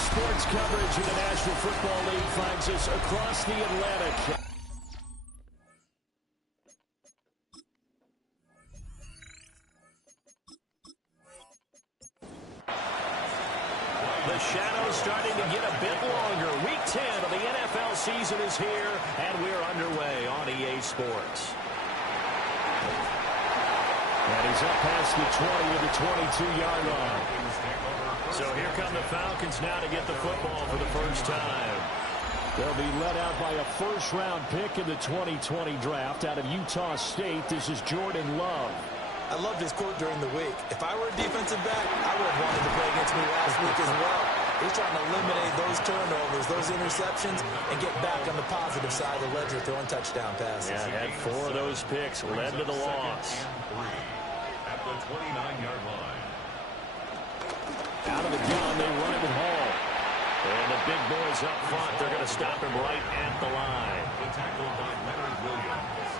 Sports coverage of the National Football League finds us across the Atlantic. The shadow's starting to get a bit longer. Week 10 of the NFL season is here, and we're underway on EA Sports. And he's up past the 20 to the 22-yard line. So here come the Falcons now to get the football for the first time. They'll be led out by a first-round pick in the 2020 draft out of Utah State. This is Jordan Love. I loved his quote during the week. If I were a defensive back, I would have wanted to play against me last week as well. He's trying to eliminate those turnovers, those interceptions, and get back on the positive side of the ledger throwing touchdown passes. Yeah, had 4 of those picks, led to the loss. At the 29-yard line. Out of the gun, they run it with Hall. And the big boys up front, they're going to stop him right at the line. The tackle by Leonard Williams.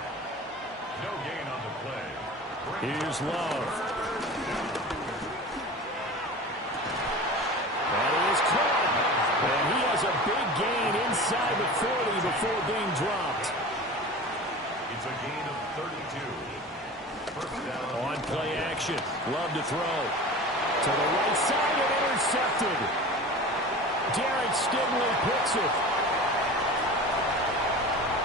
No gain on the play. Here's Love. And he is caught. And he has a big gain inside the 40 before being dropped. It's a gain of 32. First down. On play action. Love to throw. To the right side and intercepted. Derek Stingley picks it.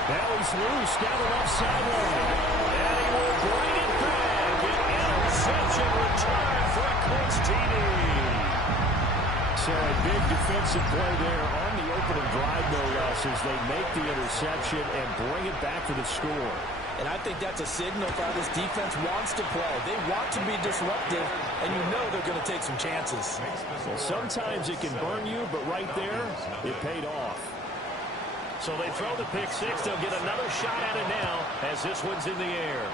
Now he's loose down the left sideline. And he will bring it back. An interception return for a Colts TD. So a big defensive play there on the opening drive, no less, as they make the interception and bring it back for the score. And I think that's a signal for how this defense wants to play. They want to be disruptive, and you know they're going to take some chances. Well, sometimes it can burn you, but right there, it paid off. So they throw the pick six. They'll get another shot at it now as this one's in the air.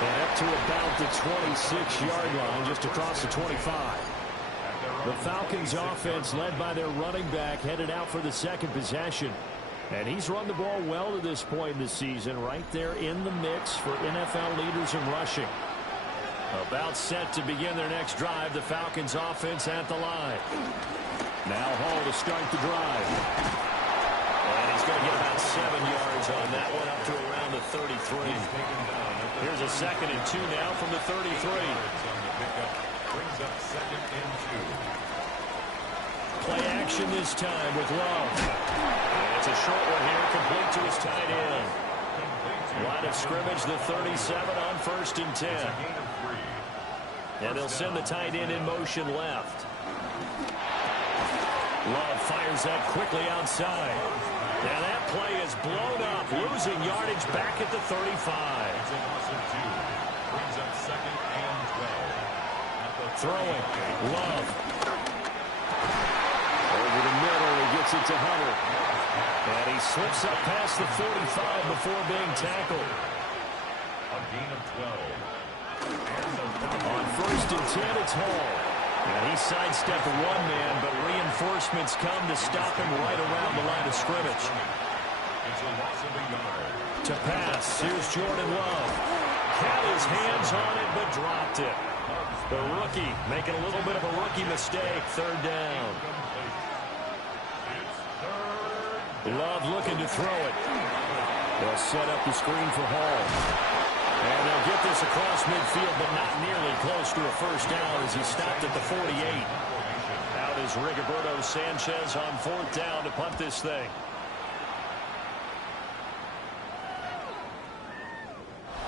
And up to about the 26-yard line, just across the 25. The Falcons offense led by their running back headed out for the second possession. And he's run the ball well to this point in the season, right there in the mix for NFL leaders in rushing. About set to begin their next drive, the Falcons offense at the line. Now Hall to start the drive. And he's going to get about 7 yards on that one up to around the 33. Here's a 2nd and 2 now from the 33. Brings up 2nd and 2. Play action this time with Love. And it's a short one here, complete to his tight end. Line of scrimmage, the 37 on 1st and 10. And they'll send the tight end in motion left. Love fires that quickly outside. Now that play is blown up, losing yardage back at the 35. It's a loss of 2. Brings up 2nd and 12. Throwing. Love. Over the middle, he gets it to Hunter. And he slips up past the 45 before being tackled. A gain of 12. On 1st and 10, it's Hall. And he sidestepped one man, but reinforcements come to stop him right around the line of scrimmage. It's a loss of a yard. To pass, here's Jordan Love. Had his hands on it, but dropped it. The rookie making a little bit of a rookie mistake, 3rd down. Love looking to throw it. They'll set up the screen for Hall. And they'll get this across midfield, but not nearly close to a first down as he stopped at the 48. Out is Rigoberto Sanchez on 4th down to punt this thing.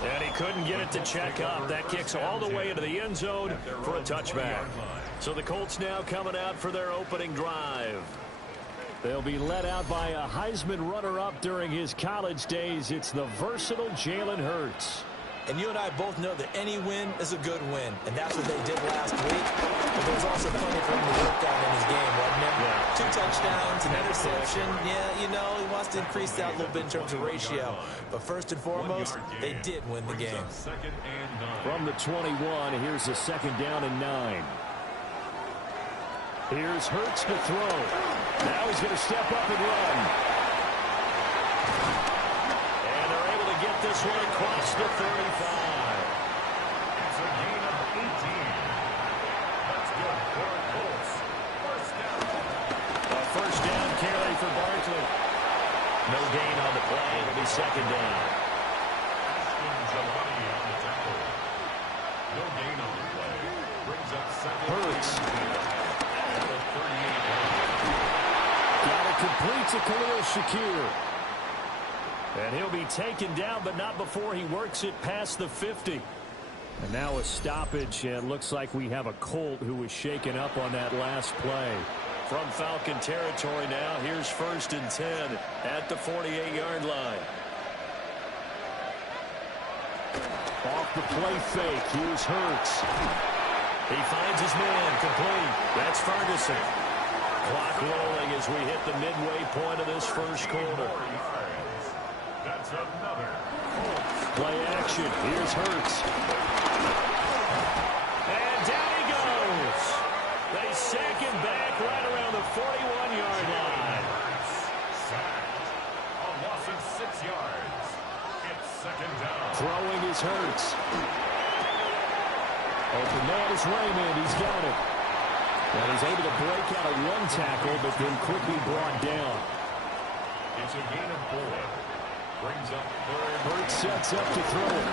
And he couldn't get it to check up. That kicks all the way into the end zone for a touchback. So the Colts now coming out for their opening drive. They'll be led out by a Heisman runner-up during his college days. It's the versatile Jalen Hurts. And you and I both know that any win is a good win, and that's what they did last week. But there's also plenty for him to work on in his game, wasn't there? Yeah. 2 touchdowns, an interception. Yeah, you know, he wants to increase that a little bit in terms of ratio. But first and foremost, they did win the game. From the 21, here's a 2nd down and 9. Here's Hurts to throw. Now he's going to step up and run. And they're able to get this one across the 35. Barkley. No gain on the play. It'll be second down. No gain on the play. Brings up second. Hurts. Got it complete to Khalil Shakir. And he'll be taken down, but not before he works it past the 50. And now a stoppage, and looks like we have a Colt who was shaken up on that last play. From Falcon territory now, here's 1st and 10 at the 48-yard line. Off the play fake, here's Hurts. He finds his man, complete. That's Ferguson. Clock rolling as we hit the midway point of this first quarter. That's another. Play action, here's Hurts. And down he goes. They sack him back right around the 41-yard line. Sacked. A loss of 6 yards. It's second down. Throwing is Hurts. Open man is Raymond. He's got it. And he's able to break out of one tackle, but then quickly brought down. It's a gain of 4. Brings up third. Hurts sets up to throw it.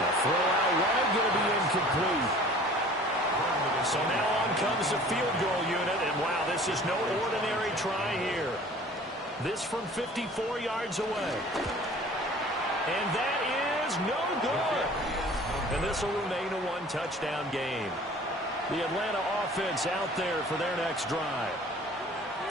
The throw out wide going to be incomplete. So now on comes the field goal unit, and wow, this is no ordinary try here. This from 54 yards away. And that is no good. And this will remain a one-touchdown game. The Atlanta offense out there for their next drive.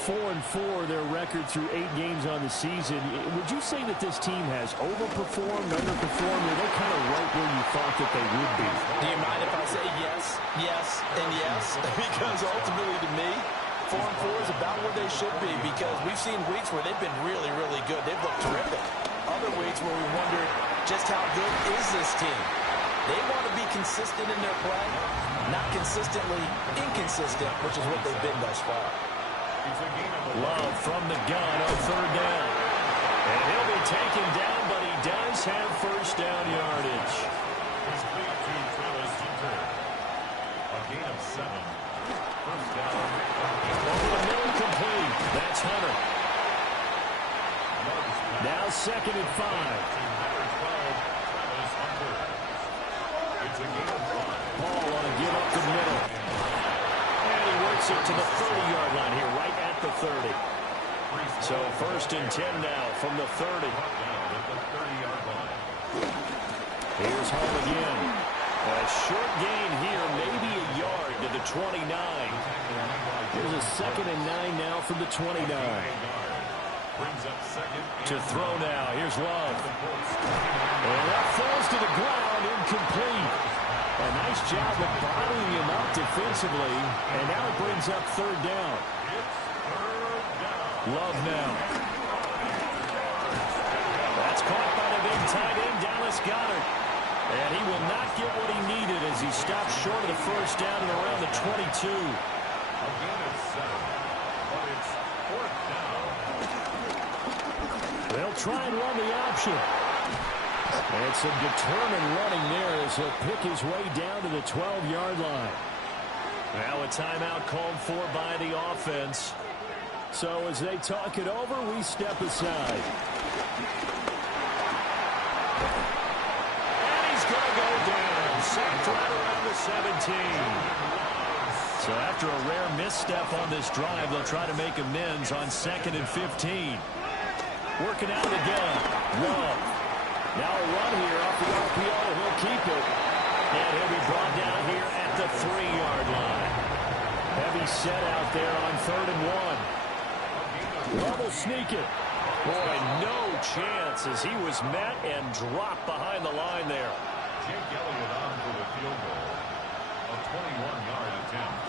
4-4, their record through 8 games on the season. Would you say that this team has overperformed, underperformed, or they're kind of right where you thought that they would be? Do you mind if I say yes, yes, and yes? Because ultimately to me, 4-4 is about where they should be, because we've seen weeks where they've been really, really good. They've looked terrific. Other weeks where we wondered just how good is this team. They want to be consistent in their play, not consistently inconsistent, which is what they've been thus far. Love from the gun on 3rd down. And he'll be taken down, but he does have first down yardage. Complete to Travis Hunter. A gain of 7. First down. Over the middle, complete. That's Hunter. Now 2nd and 5. Travis Hunter. It's a gain of 5. Paul on a give up the middle. And he works it to the 30-yard line here, right at the 30. So 1st and 10 now from the 30. Here's Hall again. A short gain here, maybe a yard to the 29. Here's a 2nd and 9 now from the 29. To throw now. Here's Love. And that falls to the ground, incomplete. A nice job of bottling him up defensively. And now it brings up 3rd down. Love now. That's caught by the big tight end, Dallas Goedert. And he will not get what he needed as he stops short of the first down and around the 22. They'll try and run the option. And some determined running there as he'll pick his way down to the 12-yard line. Now a timeout called for by the offense. So as they talk it over, we step aside. And he's going to go down. Sacked right around the 17. So after a rare misstep on this drive, they'll try to make amends on 2nd and 15. Working out again. Love. Now a run here off the RPO. He'll keep it. And he'll be brought down here at the 3-yard line. Heavy set out there on 3rd and 1. Love will sneak it. Boy, no chance as he was met and dropped behind the line there. Jake Elliott on for the field goal. A 21-yard attempt.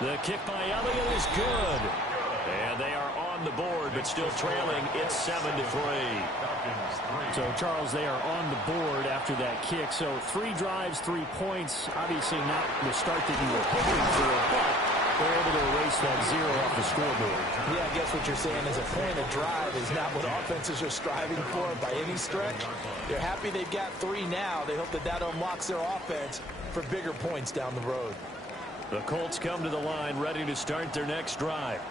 The kick by Elliott is good. And they are on the board, but still trailing. It's 7-3. So, Charles, they are on the board after that kick. So, 3 drives, 3 points. Obviously not the start that you were hoping for, but they're able to erase that 0 off the scoreboard. Yeah, I guess what you're saying is a point of drive is not what offenses are striving for by any stretch. They're happy they've got 3 now. They hope that that unlocks their offense for bigger points down the road. The Colts come to the line ready to start their next drive.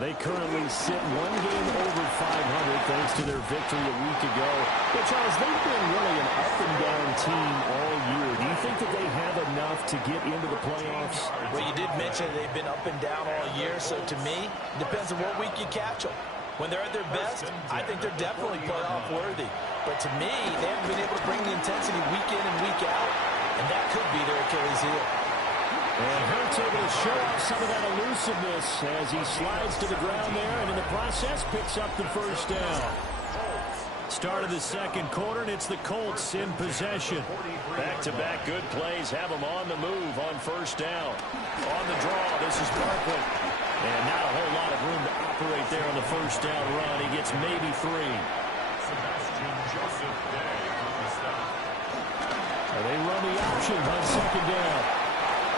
They currently sit one game over 500 thanks to their victory a week ago. But, Charles, they've been really an up-and-down team all year. Do you think that they have enough to get into the playoffs? Well, you did mention they've been up and down all year, so to me, it depends on what week you catch them. When they're at their best, I think they're definitely playoff worthy. But to me, they haven't been able to bring the intensity week in and week out, and that could be their Achilles heel. And Hurts able to show off some of that elusiveness as he slides to the ground there, and in the process picks up the first down. Start of the second quarter, and it's the Colts in possession. Back-to-back good plays have them on the move on first down. On the draw, this is Barkley. And not a whole lot of room to operate there on the first down run. He gets maybe 3. Sebastian Joseph Day on the stop. And they run the option on second down.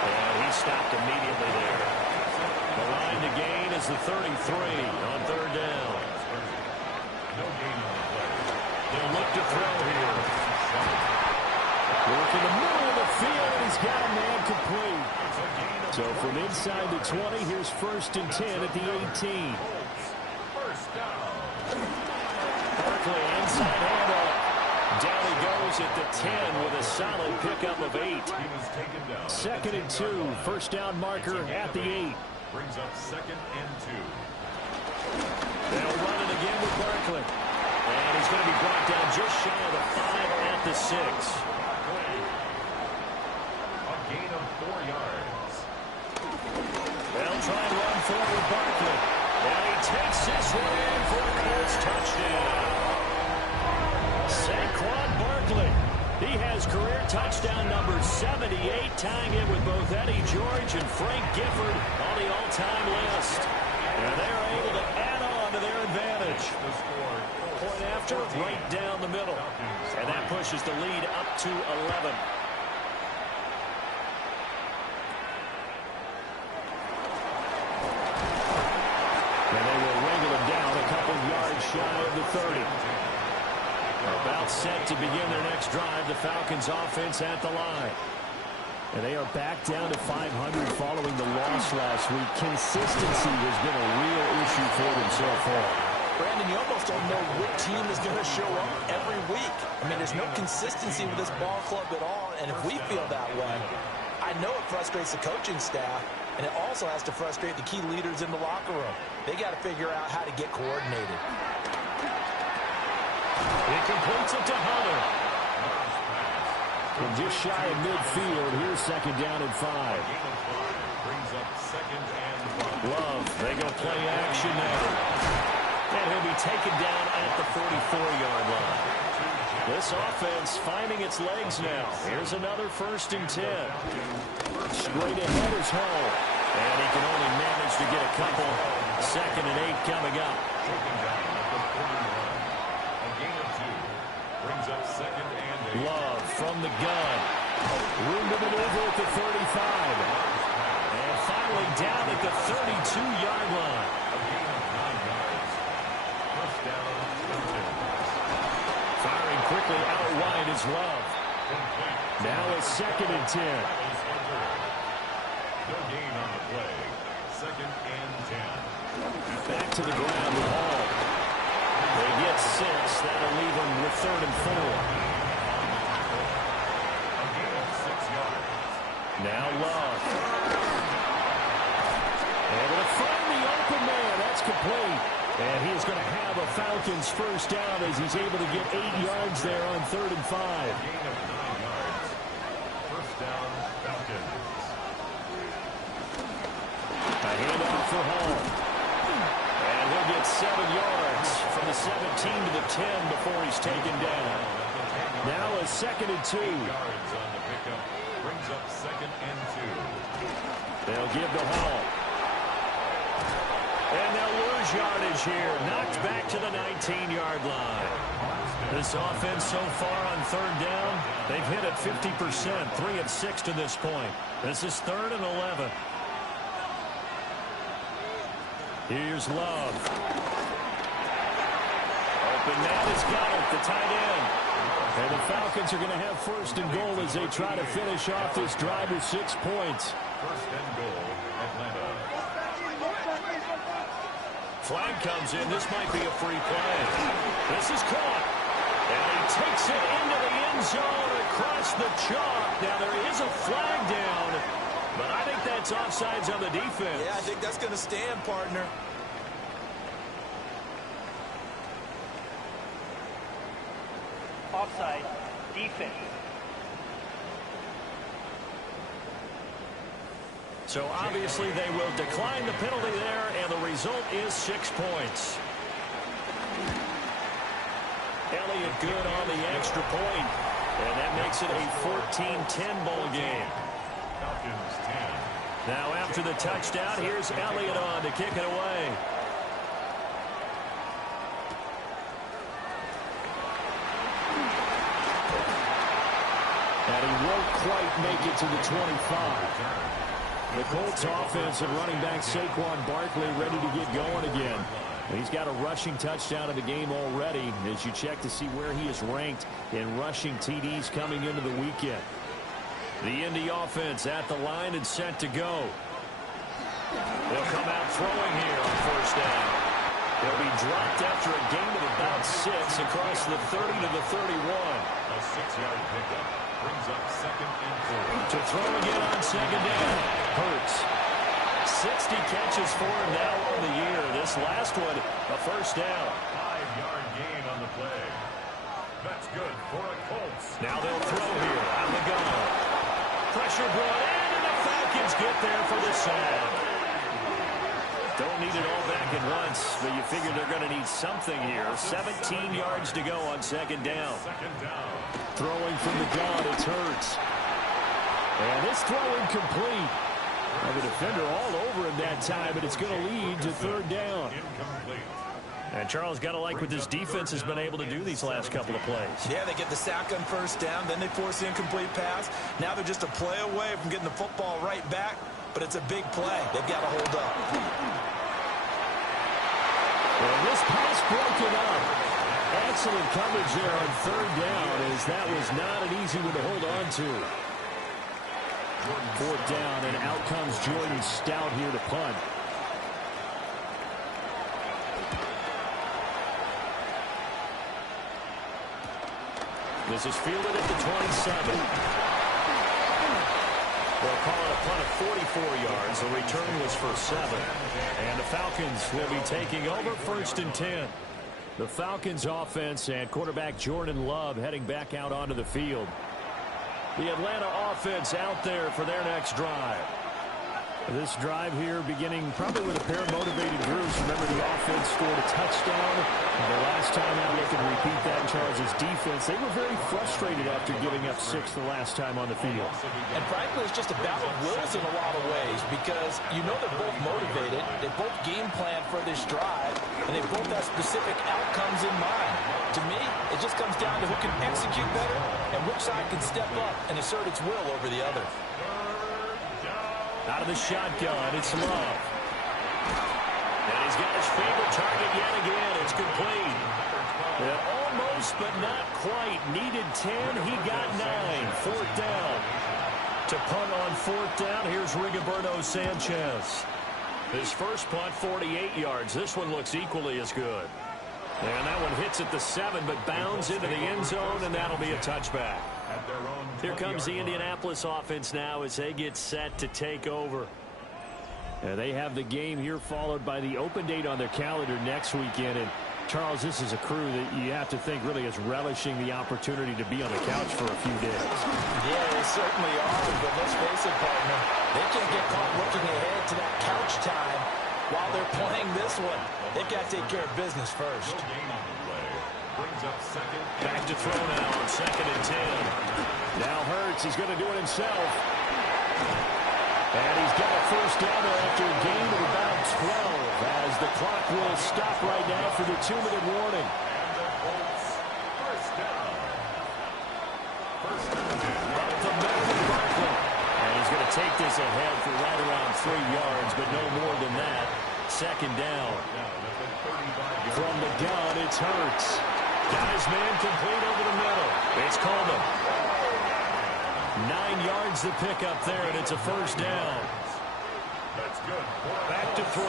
And he stopped immediately there. The line to gain is the 33 on third down. No gain on the play. They'll look to throw here. Work in the middle of the field, and he's got a man complete. So from inside the 20, here's first and 10 at the 18. First down. Barkley inside handoff. Down he goes at the 10 with a solid pickup of 8. He was taken down. Second and 2, first down marker at the 8. Brings up second and 2. They'll run it again with Barkley. And he's going to be brought down just shy of the 5 at the 6. A gain of 4 yards. They'll try and run forward Barkley. And he takes this one in for a Colts touchdown. Saquon Barkley. He has career touchdown number 78, tying it with both Eddie George and Frank Gifford on the all-time list. And they're able to add on to their advantage. The score. Point after, right down the middle. And that pushes the lead up to 11. And they will wrangle him down a couple yards shy of the 30. About set to begin their next drive. The Falcons offense at the line. And they are back down to 500 following the loss last week. Consistency has been a real issue for them so far. Brandon, you almost don't know what team is going to show up every week. I mean, there's no consistency with this ball club at all, and if we feel that way, I know it frustrates the coaching staff, and it also has to frustrate the key leaders in the locker room. They got to figure out how to get coordinated. He completes it to Hunter. And just shy of midfield, here's second down and 5. Brings up second and 5. Love, they go play action now. And he'll be taken down at the 44-yard line. This offense finding its legs now. Here's another first and 10. Straight ahead is Hall. And he can only manage to get a couple. Second and 8 coming up. Taken down at the 41. A gain of 2. Brings up second and 8. Love from the gun. Room to maneuver at the 35. And finally down at the 32-yard line. A gain of 9 yards. First down and 10. Firing quickly out wide is Love. Now a second and 10. No gain on the play. Second and 10. Back to the ground with Hall. They get 6. That'll leave them with third and 4. A gain of 6 yards. Now Love. Able to find the open man. That's complete. And he is going to have a Falcons first down as he's able to get 8 yards there on third and 5. Gain of 9 yards. First down, Falcons. A handoff for Hall. And he'll get 7 yards from the 17 to the 10 before he's taken down. Now a second and 2. Yards on the pickup. Brings up second and 2. They'll give to Hall. And they'll lose yardage here. Knocked back to the 19-yard line. This offense so far on third down, they've hit it 50%, 3 of 6 to this point. This is third and 11. Here's Love. Open man has got it, the tight end. And the Falcons are going to have first and goal as they try to finish off this drive with 6 points. First and goal, Atlanta. Flag comes in. This might be a free play. This is caught. And he takes it into the end zone across the chalk. Now, there is a flag down, but I think that's offsides on the defense. Yeah, I think that's going to stand, partner. Offside, defense. So obviously they will decline the penalty there, and the result is 6 points. Elliott good on the extra point, and that makes it a 14-10 ball game. Falcons 10. Now after the touchdown, here's Elliott on to kick it away. And he won't quite make it to the 25. The Colts offense and running back Saquon Barkley ready to get going again. He's got a rushing touchdown of the game already as you check to see where he is ranked in rushing TDs coming into the weekend. The Indy offense at the line and set to go. They'll come out throwing here on first down. They'll be dropped after a gain of about 6 across the 30 to the 31. A 6-yard pickup brings up 2nd and 4. To throw again on second down. Hurts. 60 catches for him now on the year. This last one, a first down. 5-yard gain on the play. That's good for a Colts. Now they'll throw here on the gun. Pressure brought in, and the Falcons get there for the sack. Don't need it all back at once, but you figure they're going to need something here. 17 yards to go on second down. Second down. Throwing from the gun, it's Hurts. And this throw incomplete. Now the defender all over him that time, but it's going to lead to third down. Incomplete. And Charles, got to like what this defense has been able to do these last couple of plays. Yeah, they get the sack on first down, then they force the incomplete pass. Now they're just a play away from getting the football right back, but it's a big play. They've got to hold up. And this pass broken up. Excellent coverage there on third down, as that was not an easy one to hold on to. Fourth down, and out comes Jordan Stout here to punt. This is fielded at the 27. They'll call it a punt of 44 yards. The return was for 7. And the Falcons will be taking over first and 10. The Falcons offense and quarterback Jordan Love heading back out onto the field. The Atlanta offense out there for their next drive. This drive here beginning probably with a pair of motivated groups. Remember, the offense scored a touchdown. And the last time out, they can repeat that in Charles' defense. They were very frustrated after giving up 6 the last time on the field. And frankly, it's just a battle of wills in a lot of ways because you know they're both motivated. They both game plan for this drive, and they both have specific outcomes in mind. To me, it just comes down to who can execute better and which side can step up and assert its will over the other. Out of the shotgun, it's Love. And he's got his favorite target yet again. It's complete. And almost, but not quite. Needed 10. He got 9. Fourth down. To punt on fourth down, here's Rigoberto Sanchez. His first punt, 48 yards. This one looks equally as good. And that one hits at the 7, but bounds into the end zone, and that'll be a touchback. Here comes the Indianapolis offense now as they get set to take over. They have the game here followed by the open date on their calendar next weekend. And Charles, this is a crew that you have to think really is relishing the opportunity to be on the couch for a few days. Yeah, they certainly are, but let's face it, partner. They can't get caught looking ahead to that couch time while they're playing this one. They've got to take care of business first. Back to throw now on second and 10. Now Hurts, he's going to do it himself. And he's got a first down there after a gain of about 12 as the clock will stop right now for the 2-minute warning. And he's going to take this ahead for right around 3 yards, but no more than that. Second down. From the gun, it's Hurts. Got his man complete over the middle. It's Coleman. 9 yards to pick up there, and it's a first down. That's good. Back to throw.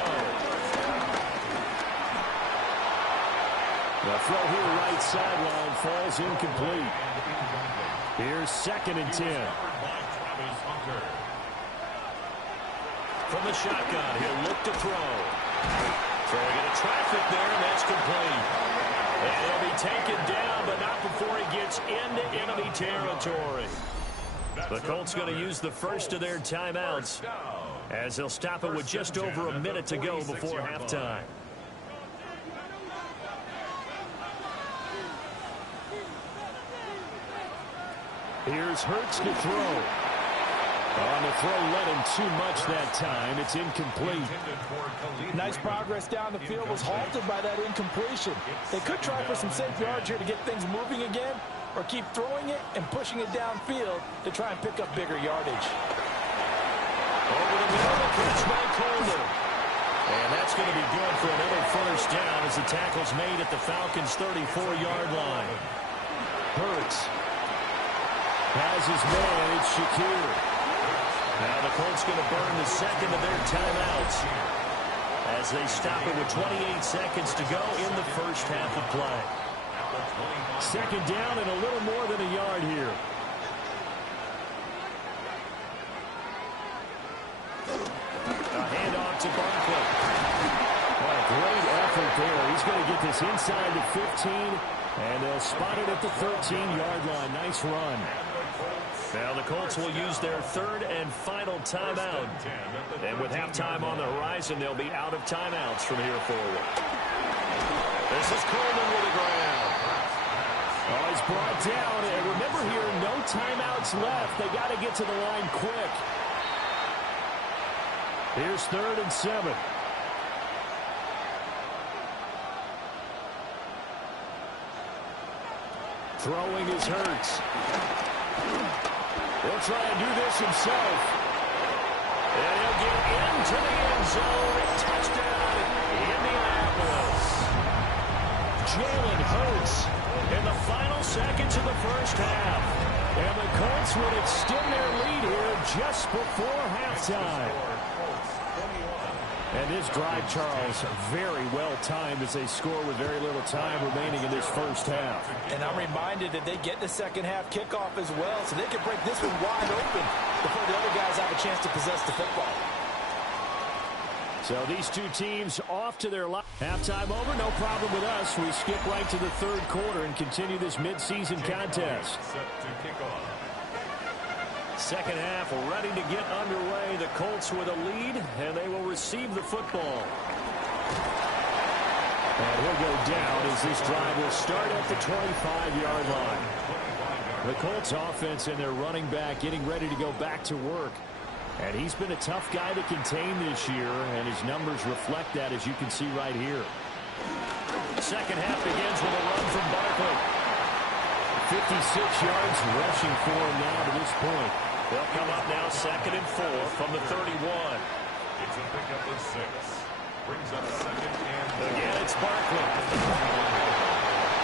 The throw here right sideline falls incomplete. Here's 2nd and 10. From the shotgun, he'll look to throw. Throwing into traffic there, and that's complete. And he'll be taken down, but not before he gets into enemy territory. The Colts going to use the first of their timeouts as they'll stop it with just over a minute to go before halftime. Here's Hurts to throw. On the throw, let him too much that time. It's incomplete. Nice progress down the field was halted by that incompletion. They could try for some safe yards here to get things moving again, or keep throwing it and pushing it downfield to try and pick up bigger yardage. Over the middle, the catch by Coleman. And that's going to be good for another first down as the tackle's made at the Falcons' 34-yard line. Hurts has his man. It's Shakir. Now the Colts going to burn the second of their timeouts as they stop it with 28 seconds to go in the first half of play. 2nd down and a little more than a yard here. A handoff to Barkley. What a great effort there. He's going to get this inside the 15, and they'll spot it at the 13-yard line. Nice run. Now the Colts will use their 3rd and final timeout. And with halftime on the horizon, they'll be out of timeouts from here forward. This is Coleman with the ground. Oh, he's brought down. And remember here, no timeouts left. They got to get to the line quick. Here's 3rd and 7. Throwing is Hurts. He'll try and do this himself. And he'll get into the end zone. Touchdown, Indianapolis. Jalen Hurts in the final seconds of the first half. And the Colts would extend their lead here just before halftime. And this drive, Charles, very well timed as they score with very little time remaining in this first half. And I'm reminded that they get the second half kickoff as well, so they can break this one wide open before the other guys have a chance to possess the football. So these two teams off to their halftime over. No problem with us. We skip right to the 3rd quarter and continue this midseason contest. Second half ready to get underway. The Colts with a lead, and they will receive the football. And he'll go down as this drive will start at the 25-yard line. The Colts offense and their running back getting ready to go back to work. And he's been a tough guy to contain this year, and his numbers reflect that, as you can see right here. Second half begins with a run from Barkley. 56 yards rushing for him now to this point. They'll come up now 2nd and 4 from the 31. It's a pickup of 6. Brings up 2nd and 4. Again, it's Barkley.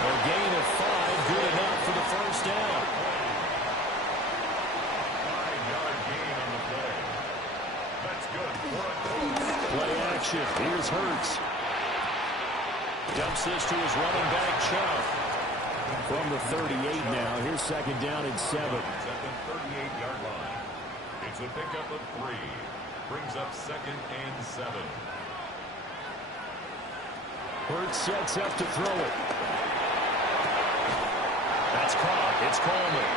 A gain of 5, good enough for the first down. 5-yard gain on the play. That's good for a Colts. Play action. Here's Hurts. Dumps this to his running back, Chubb. From the 38 now. Here's 2nd down and 7. At the 38-yard line. It's a pickup of 3. Brings up 2nd and 7. Hurts sets up to throw it. That's caught. It's Coleman.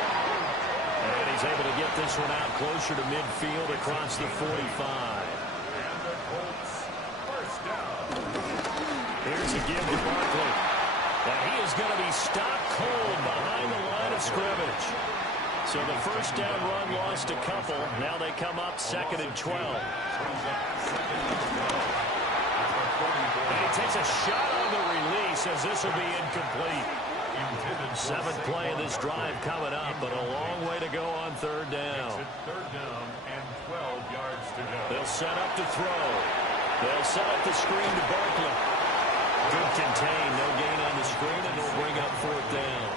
And he's able to get this one out closer to midfield across the 45. And the Colts first down. Here's a give to Barkley. And he is going to be stopped cold behind the line of scrimmage. So the first down run lost a couple. Now they come up 2nd and 12. And he takes a shot on the release as this will be incomplete. 7th play of this drive coming up, but a long way to go on 3rd down. 3rd down and 12 yards to go. They'll set up to throw. They'll set up the screen to Barkley. Good contain, no gain on the screen, and they'll bring up 4th down.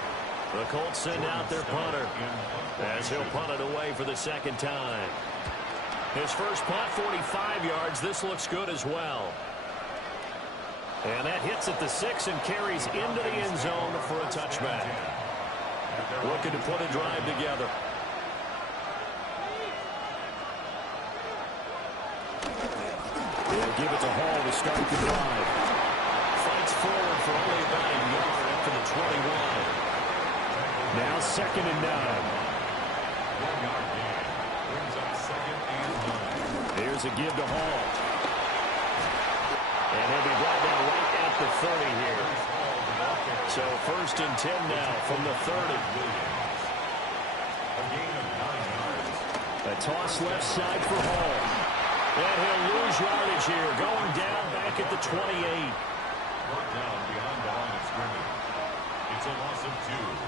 The Colts send out their punter as he'll punt it away for the second time. His first punt, 45 yards. This looks good as well. And that hits at the 6 and carries into the end zone for a touchback. Looking to put a drive together. They'll give it to Hall to start the drive. Fights forward for only about a yard up to the 21. Now 2nd and 9. Here's a give to Hall. And he'll be brought down right at the 30 here. So 1st and 10 now from the 30. A toss left side for Hall. And he'll lose yardage here. Going down back at the 28. Brought down behind the line of scrimmage. It's a loss of 2.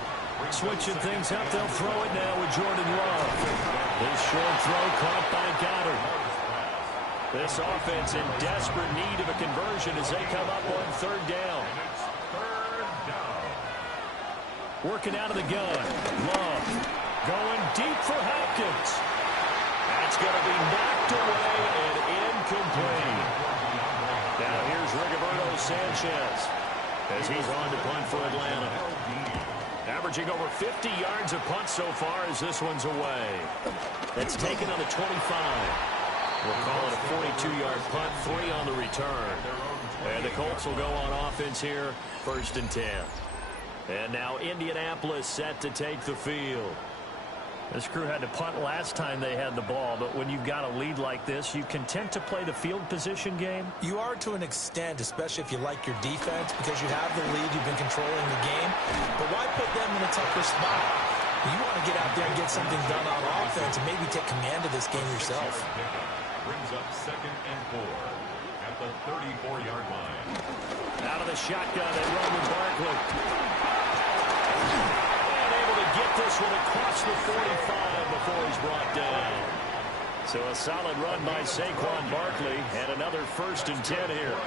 Switching things up, they'll throw it now with Jordan Love. This short throw caught by Goddard. This offense in desperate need of a conversion as they come up on 3rd down. Working out of the gun. Love going deep for Hopkins. That's going to be knocked away and incomplete. Now here's Rigoberto Sanchez as he's on to punt for Atlanta. Averaging over 50 yards a punt so far as this one's away. That's taken on the 25. We'll call it a 42-yard punt, 3 on the return. And the Colts will go on offense here, 1st and 10. And now Indianapolis set to take the field. This crew had to punt last time they had the ball, but when you've got a lead like this, you content to play the field position game? You are to an extent, especially if you like your defense, because you have the lead, you've been controlling the game. But why put them in a tougher spot? You want to get out there and get something done on offense and maybe take command of this game yourself. Brings up 2nd and 4 at the 34-yard line. Out of the shotgun, they run with Barkley. And able to get this one across the 45 before he's brought down. So a solid run by Saquon Barkley and another 1st and 10 here.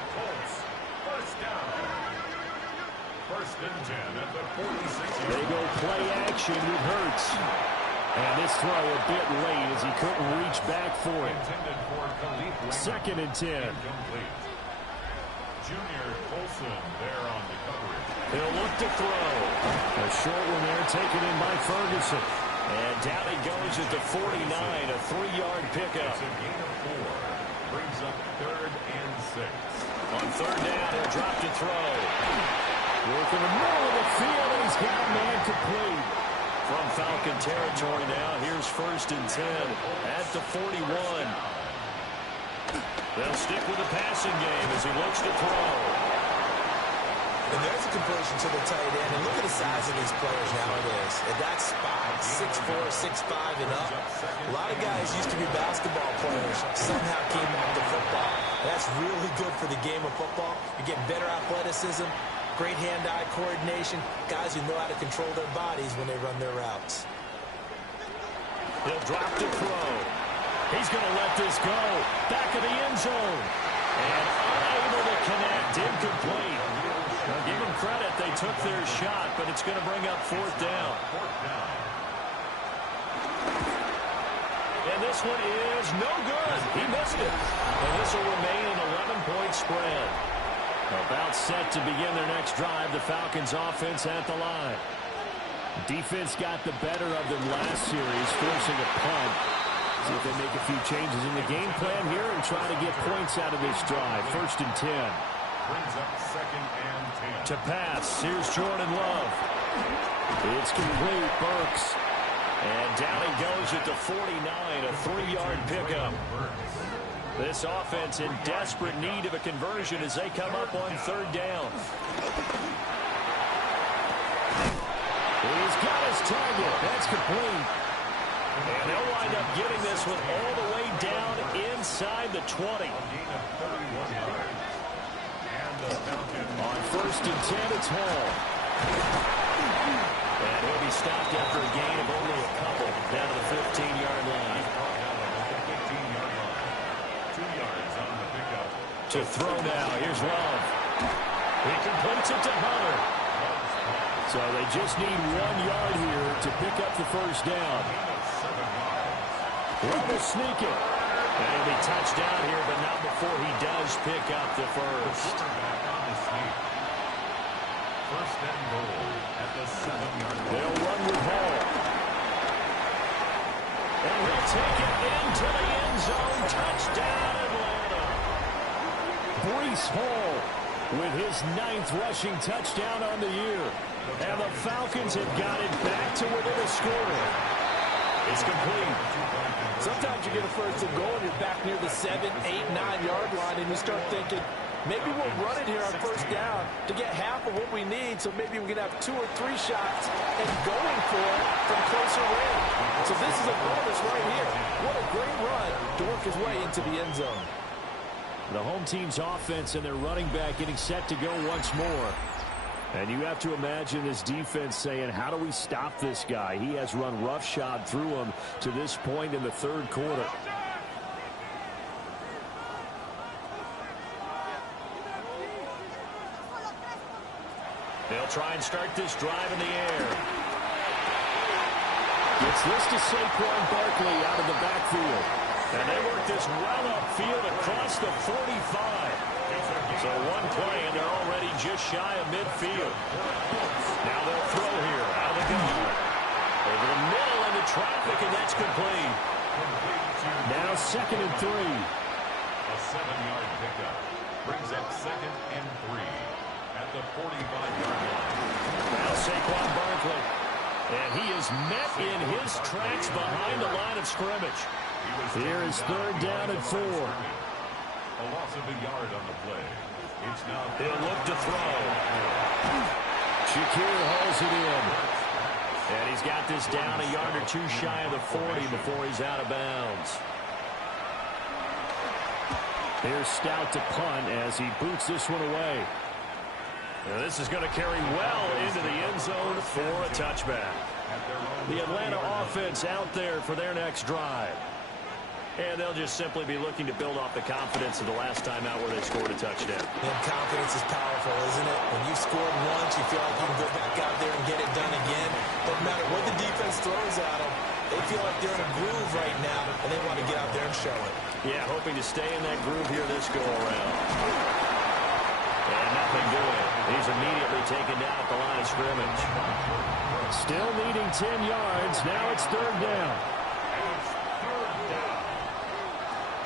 First down. 1st and 10 at the 46-yard line. They go play action with Hurts. And this throw a bit late as he couldn't reach back for it. 2nd and 10. Incomplete. Junior Colson there on the coverage. He'll look to throw. A short one there taken in by Ferguson. And down he goes at the 49, a 3-yard pickup. It's a gain of 4. Brings up 3rd and 6. On 3rd down, he'll drop to throw. Work in the middle of the field, and he's got a man complete. From Falcon territory now, here's 1st and 10 at the 41. They'll stick with the passing game as he looks to throw. And there's a completion to the tight end. And look at the size of these players nowadays. At that spot, 6'4", 6'5", and up. A lot of guys used to be basketball players. Somehow came off the football. That's really good for the game of football. You're getting better athleticism, great hand-eye coordination, guys who know how to control their bodies when they run their routes. He'll drop to throw. He's going to let this go. Back of the end zone. And unable to connect. Incomplete. Now give them credit. They took their shot, but it's going to bring up 4th down. And this one is no good. He missed it. And this will remain an 11-point spread. About set to begin their next drive. The Falcons offense at the line. Defense got the better of them last series, forcing a punt. See if they make a few changes in the game plan here and try to get points out of this drive. 1st and 10. Brings up 2nd and 10. To pass, here's Jordan Love. It's complete, Burks. And down he goes at the 49, a 3-yard pickup. This offense in desperate need of a conversion as they come up on 3rd down. He's got his target. That's complete. And they'll wind up getting this one all the way down inside the 20. On 1st and 10, it's Hall. And he'll be stopped after a gain of only a couple down to the 15-yard line. 2 yards on the pickup. To throw now. Here's Love. He completes it to Hunter. So they just need 1 yard here to pick up the first down. Will sneak it. And he'll be touched down here, but not before he does pick up the first. First and goal at the 7-yard line. They'll run with Hall. And he'll take it into the end zone. Touchdown, Atlanta. Breece Hall with his 9th rushing touchdown on the year. And the Falcons have got it back to within a score. It's complete. Sometimes you get a first and goal and you're back near the 7, 8, 9-yard line, and you start thinking, maybe we'll run it here on first down to get half of what we need, so maybe we can have 2 or 3 shots and going for it from closer range. So this is a bonus right here. What a great run to work his way into the end zone. The home team's offense and their running back getting set to go once more. And you have to imagine this defense saying, how do we stop this guy? He has run roughshod through him to this point in the third quarter. They'll try and start this drive in the air. Gets this to Saquon Barkley out of the backfield. And they work this well upfield across the 45. So one play, and they're already just shy of midfield. Now they'll throw here out of the gun. Over the middle into traffic, and that's complete. Now 2nd and 3. A 7-yard pickup brings up 2nd and 3 at the 45-yard line. Now Saquon Barkley. And he is met in his tracks behind the line of scrimmage. Here is 3rd down and 4. A loss of a yard on the play. It's now He'll look to throw. Shakir hauls it in. And he's got this down a yard or 2 shy of the 40 before he's out of bounds. Here's Stout to punt as he boots this one away. Now this is going to carry well into the end zone for a touchback. The Atlanta offense out there for their next drive. And they'll just simply be looking to build off the confidence of the last time out where they scored a touchdown. And confidence is powerful, isn't it? When you've scored once, you feel like you can go back out there and get it done again. Doesn't matter what the defense throws at them. They feel like they're in a groove right now, and they want to get out there and show it. Yeah, hoping to stay in that groove here this go-around. And nothing doing. He's immediately taken down at the line of scrimmage. Still needing 10 yards. Now it's 3rd down.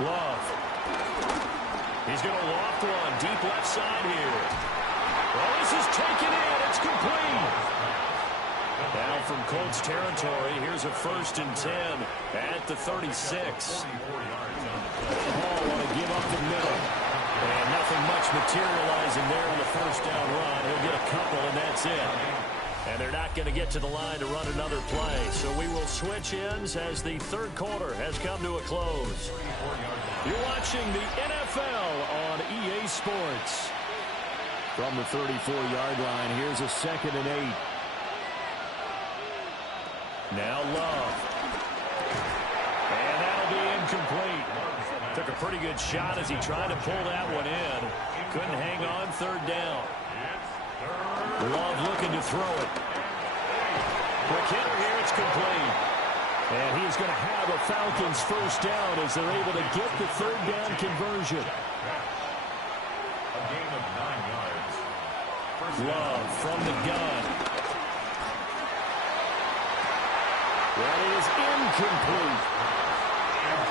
Love. He's going to loft one. Deep left side here. Well, this is taken in. It's complete. Down from Colts territory. Here's a 1st and 10 at the 36. Hall want to give up the middle. And nothing much materializing there on the first down run. He'll get a couple, and that's it. And they're not going to get to the line to run another play. So we will switch ends as the third quarter has come to a close. You're watching the NFL on EA Sports. From the 34-yard line, here's a 2nd and 8. Now Love. And that'll be incomplete. Took a pretty good shot as he tried to pull that one in. Couldn't hang on 3rd down. Love looking to throw it. Quick hitter here, it's complete. And he's going to have a Falcons first down as they're able to get the 3rd down conversion. A gain of 9 yards. Love from the gun. That is incomplete.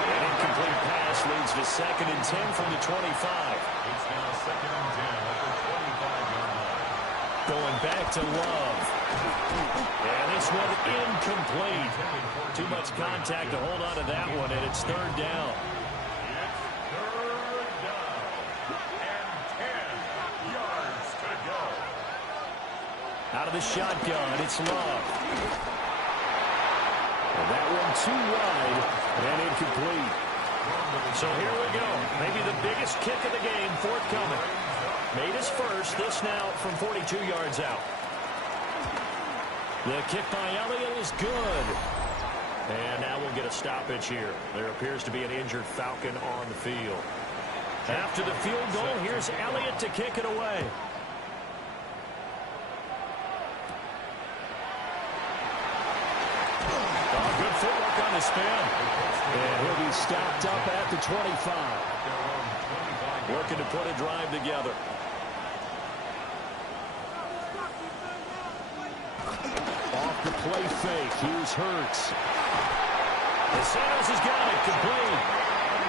An incomplete pass leads to 2nd and 10 from the 25. It's now 2nd and 10 at the 25-yard line. Going back to Love. And this one incomplete. Too much contact to hold on to that one, and it's 3rd down. It's 3rd down. And 10 yards to go. Out of the shotgun, it's Love. And that one too wide and incomplete. So here we go. Maybe the biggest kick of the game forthcoming. Made his first. This now from 42 yards out. The kick by Elliott is good. And now we'll get a stoppage here. There appears to be an injured Falcon on the field. After the field goal, here's Elliott to kick it away. on the spin. And he'll be stopped up at the 25. Working to put a drive together. Off the play fake. Here's Hurts. Sanders has got it complete.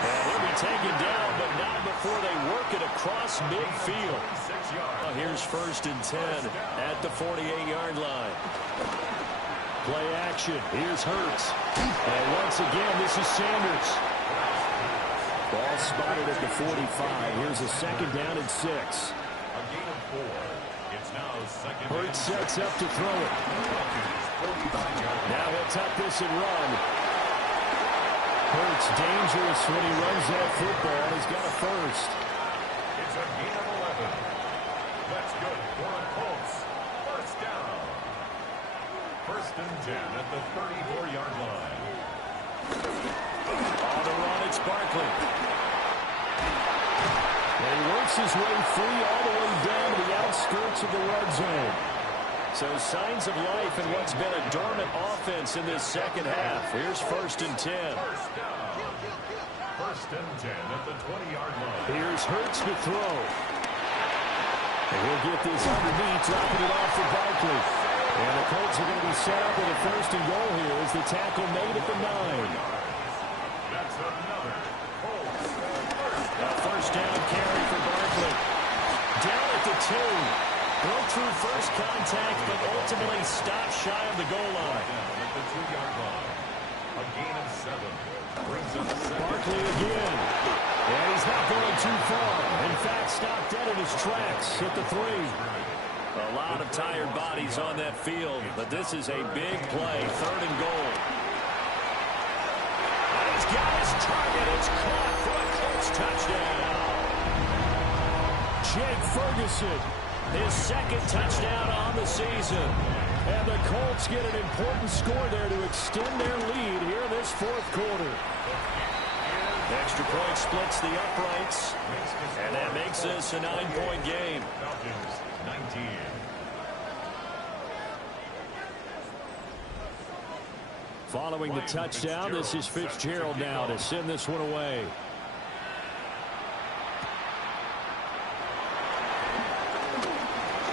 And he'll be taken down, but not before they work it across midfield. Here's 1st and 10 at the 48-yard line. Play action. Here's Hurts. And once again, this is Sanders. Ball spotted at the 45. Here's a 2nd down and 6. A gain of 4. It's now 2nd. Hurts sets up to throw it. Now he'll tuck this and run. Hurts dangerous when he runs that football. He's got a 1st. It's a gain of 11. That's good for the Colts. 1st down. 1st and 10 at the 34-yard line. On the run, it's Barkley. And he works his way free all the way down to the outskirts of the red zone. So signs of life in what's been a dormant offense in this second half. Here's 1st and 10. 1st down. 1st and 10 at the 20-yard line. Here's Hurts to throw. And he'll get this underneath, dropping it off for Barkley. And the Colts are going to be set up with a 1st and goal here as the tackle made at the 9. That's another Colts. A 1st down carry for Barkley. Down at the 2. Broke through first contact, but ultimately stopped shy of the goal line. Down at the 2-yard line. A gain of 7. Brings up 2nd. Barkley again. And he's not going too far. In fact, stopped dead in his tracks at the 3. A lot of tired bodies on that field, but this is a big play. 3rd and goal. And he's got his target. It's caught for a Colts touchdown. Jake Ferguson, his 2nd touchdown on the season. And the Colts get an important score there to extend their lead here this 4th quarter. Extra point splits the uprights, and that makes this a 9-point game. Falcons 19. Following the touchdown, this is Fitzgerald now to send this one away.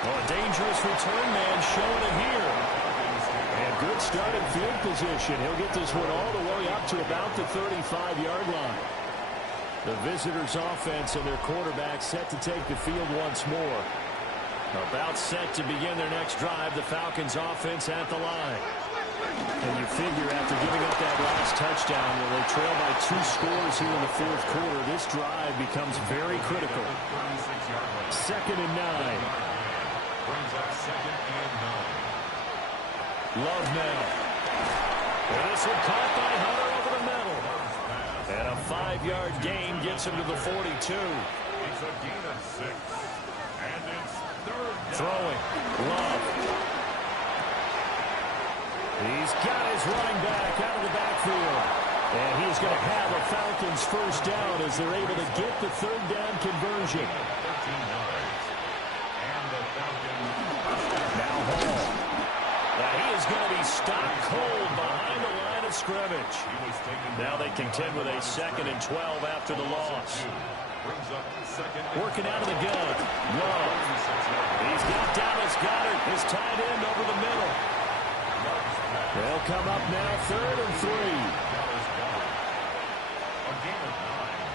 A dangerous return man showing it here. And good starting field position. He'll get this one all the way up to about the 35-yard line. The visitors' offense and their quarterback set to take the field once more. About set to begin their next drive, the Falcons' offense at the line. And you figure after giving up that last touchdown, when they trail by 2 scores here in the 4th quarter, this drive becomes very critical. 2nd and 9. Brings up 2nd and 9. Love now. And this one caught by Hunter over the middle. And a 5-yard gain gets him to the 42. It's a gain of 6. And it's 3rd down. Throwing. Love. He's got his running back out of the backfield. And he's going to have a Falcons 1st down as they're able to get the 3rd down conversion. 13 yards. And the Falcons. Now Hall. Now he is going to be stopped cold behind the line of scrimmage. Now they contend with a 2nd and 12 after the loss. Brings up 2nd. Working out of the gun. Love. He's got Dallas Goedert, his tight end, over the middle. They'll come up now 3rd and 3. A gain of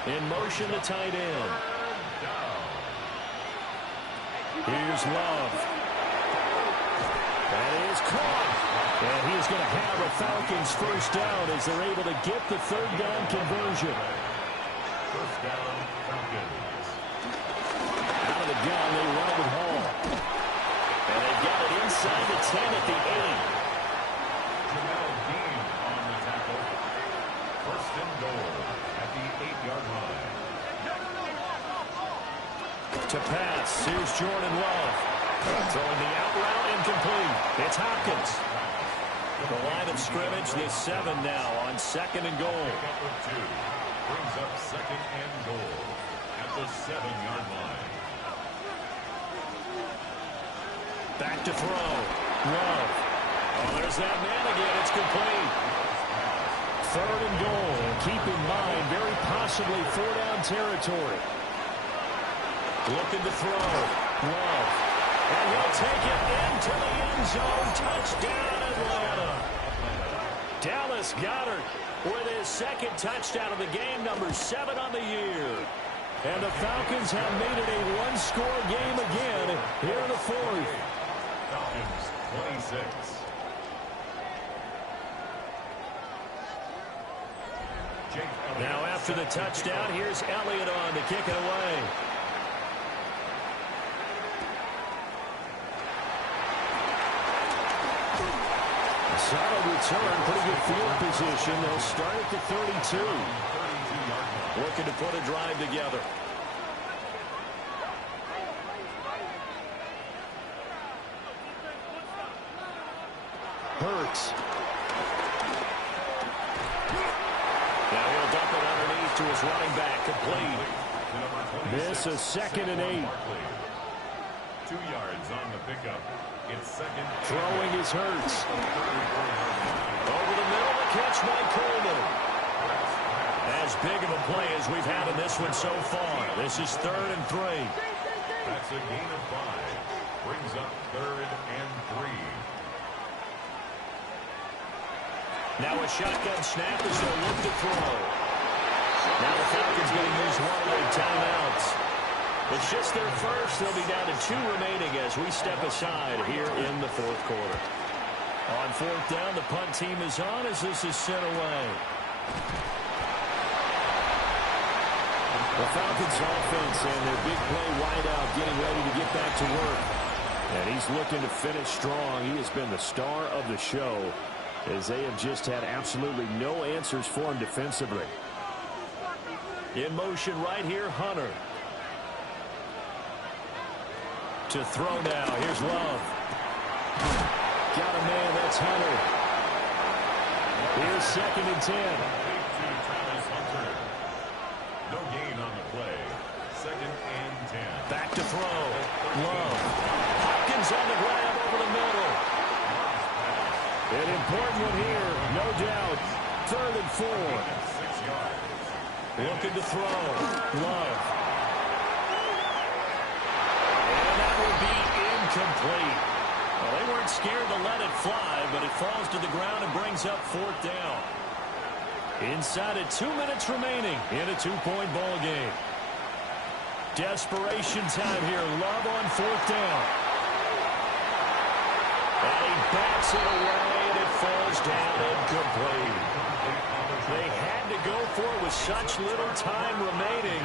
9. In motion, the tight end. Here's Love. That is caught. And he's going to have a Falcons 1st down as they're able to get the 3rd down conversion. 1st down, Falcons. Out of the gun, they run it with Hall. And they've got it inside the 10 at the 8. Jamel Dean on the tackle. 1st and goal at the 8-yard line. To pass, here's Jordan Love. Throwing the out route, incomplete. It's Hopkins. The line of scrimmage, the 7 now on 2nd and goal. Pickup of 2. Brings up 2nd and goal at the 7-yard line. Back to throw. Love. Oh, there's that man again. It's complete. third and goal. And keep in mind, very possibly four-down territory. Looking to throw. Love. And he'll take it into the end zone. Touchdown, Atlanta. Dallas Goedert with his second touchdown of the game, number 7 on the year. And the Falcons have made it a one-score game again here in the fourth. Falcons 26. Now after the touchdown, here's Elliott on to kick it away. A solid return, pretty good field position. They'll start at the 32. Looking to put a drive together. Hurts. Now he'll dump it underneath to his running back, complete. This is 2nd and 8. 2 yards on the pickup. It's second. Throwing is Hurts. Over the middle, the catch by Coleman. As big of a play as we've had in this one so far. This is 3rd and 3. That's a gain of 5. Brings up 3rd and 3. Now a shotgun snap as they'll look to throw. Now the Falcons going to use one of their timeouts. It's just their first. They'll be down to 2 remaining as we step aside here in the fourth quarter. On 4th down, the punt team is on as this is sent away. The Falcons offense and their big play wideout getting ready to get back to work. And he's looking to finish strong. He has been the star of the show, as they have just had absolutely no answers for him defensively. In motion right here, Hunter. To throw now, here's Love. Got a man, that's Hunter. Here's 2nd and 10. No gain on the play. 2nd and 10. Back to throw. Love. Hopkins on the grab over the middle. An important one here, no doubt. 3rd and 4. 6 yards. Looking to throw. Love. And that will be incomplete. Well, they weren't scared to let it fly, but it falls to the ground and brings up 4th down. Inside of 2 minutes remaining in a 2-point ball game. Desperation time here. Love on 4th down. And he backs it away, and it falls down incomplete. They had to go for it with such little time remaining.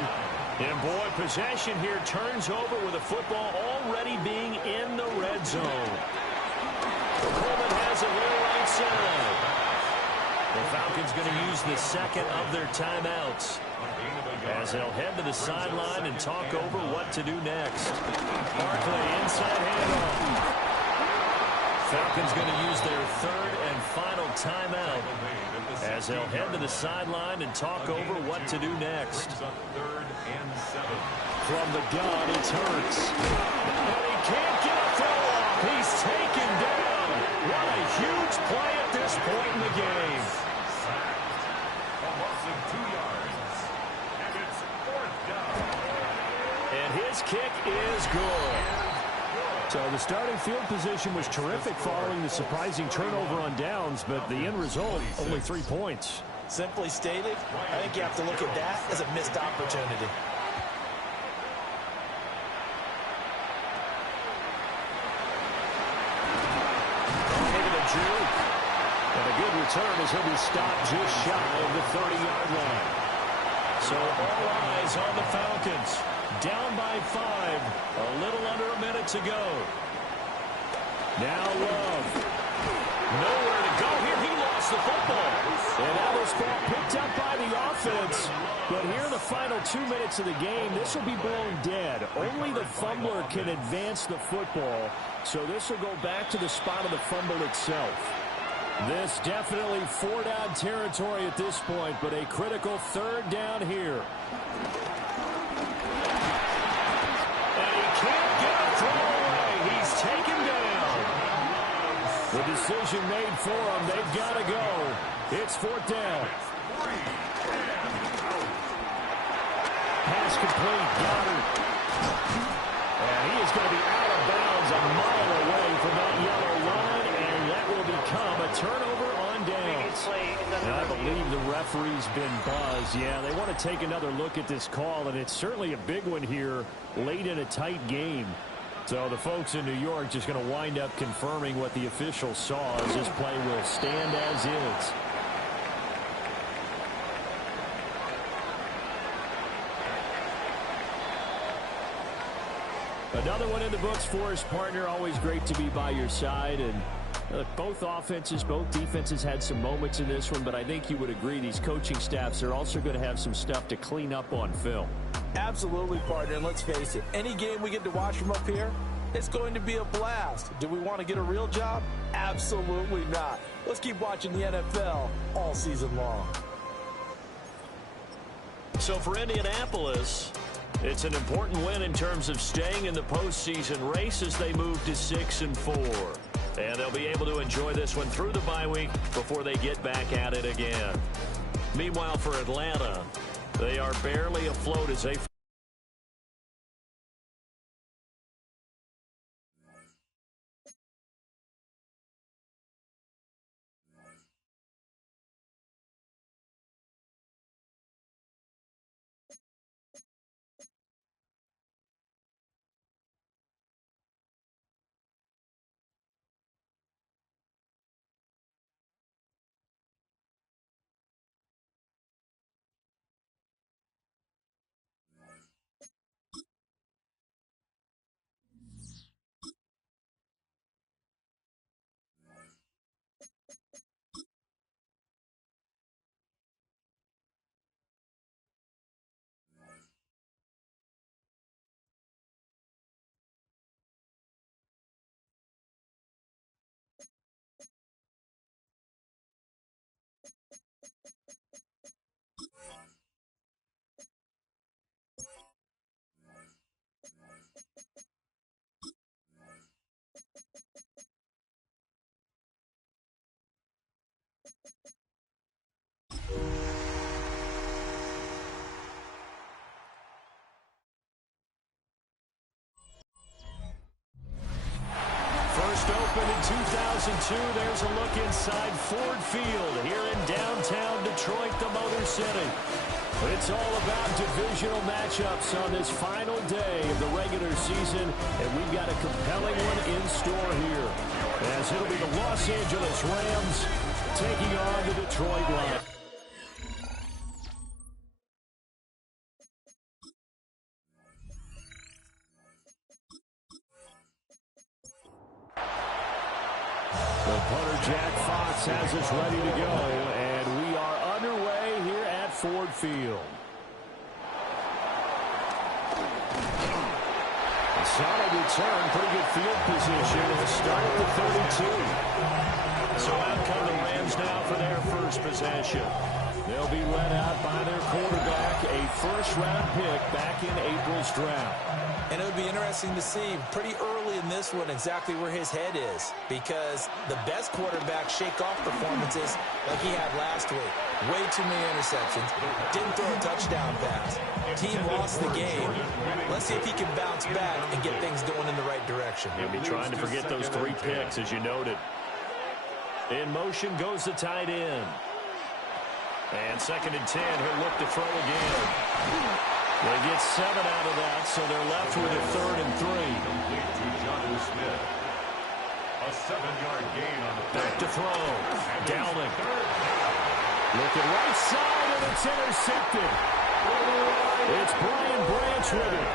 And, boy, possession here turns over with the football already being in the red zone. Coleman has it here right side. The Falcons going to use the 2nd of their timeouts as they'll head to the sideline and talk over what to do next. Barkley inside handoff. Falcons going to use their 3rd and final timeout as they'll head to the sideline and talk over what to do next. From the gun, it's Hurts. And he can't get a throw off. He's taken down. What a huge play at this point in the game. A loss of 2 yards. And it's 4th down. And his kick is good. So the starting field position was terrific following the surprising turnover on downs, but the end result, only 3 points. Simply stated, I think you have to look at that as a missed opportunity. Maybe the juke. And a good return as he'll be stopped just shy of the 30-yard line. So all eyes on the Falcons. Down by 5. A little under a minute to go. Now Love. Nowhere to go here. He lost the football. And that was picked up by the offense. But here in the final 2 minutes of the game, this will be blown dead. Only the fumbler can advance the football. So this will go back to the spot of the fumble itself. This definitely 4-down territory at this point, but a critical 3rd down here. And he can't get a throw away. He's taken down. The decision made for him. They've got to go. It's fourth down. Pass complete. Goddard. And he is going to be out of bounds a mile away from that yellow line, and that will become a turnover on downs. And I believe the referee's been buzzed. Yeah, they want to take another look at this call, and it's certainly a big one here late in a tight game. So the folks in New York just going to wind up confirming what the officials saw as this play will stand as is. Another one in the books for us, partner. Always great to be by your side. And both offenses, both defenses had some moments in this one, but I think you would agree these coaching staffs are also going to have some stuff to clean up on film. Absolutely, partner. And let's face it, any game we get to watch from up here, it's going to be a blast. Do we want to get a real job? Absolutely not. Let's keep watching the NFL all season long. So for Indianapolis, it's an important win in terms of staying in the postseason race as they move to 6-4. And they'll be able to enjoy this one through the bye week before they get back at it again. Meanwhile, for Atlanta, they are barely afloat as they... First opened in 2002, there's a look inside Ford Field here in downtown Detroit, the Motor City. It's all about divisional matchups on this final day of the regular season, and we've got a compelling one in store here, as it'll be the Los Angeles Rams taking on the Detroit Lions. Jack Fox has us ready to go, and we are underway here at Ford Field. A solid return, pretty good field position. We'll start at the 32. So out come the Rams now for their first possession. They'll be led out by their quarterback, a first-round pick back in April's draft. And it would be interesting to see pretty early in this one exactly where his head is, because the best quarterback shake off performances like he had last week. Way too many interceptions. Didn't throw a touchdown pass. Team lost the game. Let's see if he can bounce back and get things going in the right direction. He'll be trying to forget those 3 picks, as you noted. In motion goes the tight end. And 2nd and 10, he'll look to throw again. They get 7 out of that, so they're left with a 3rd and 3. To Jonnu Smith. A 7-yard gain on the back to throw. Downing. Looking right side, and it's intercepted. It's Brian Branch with it.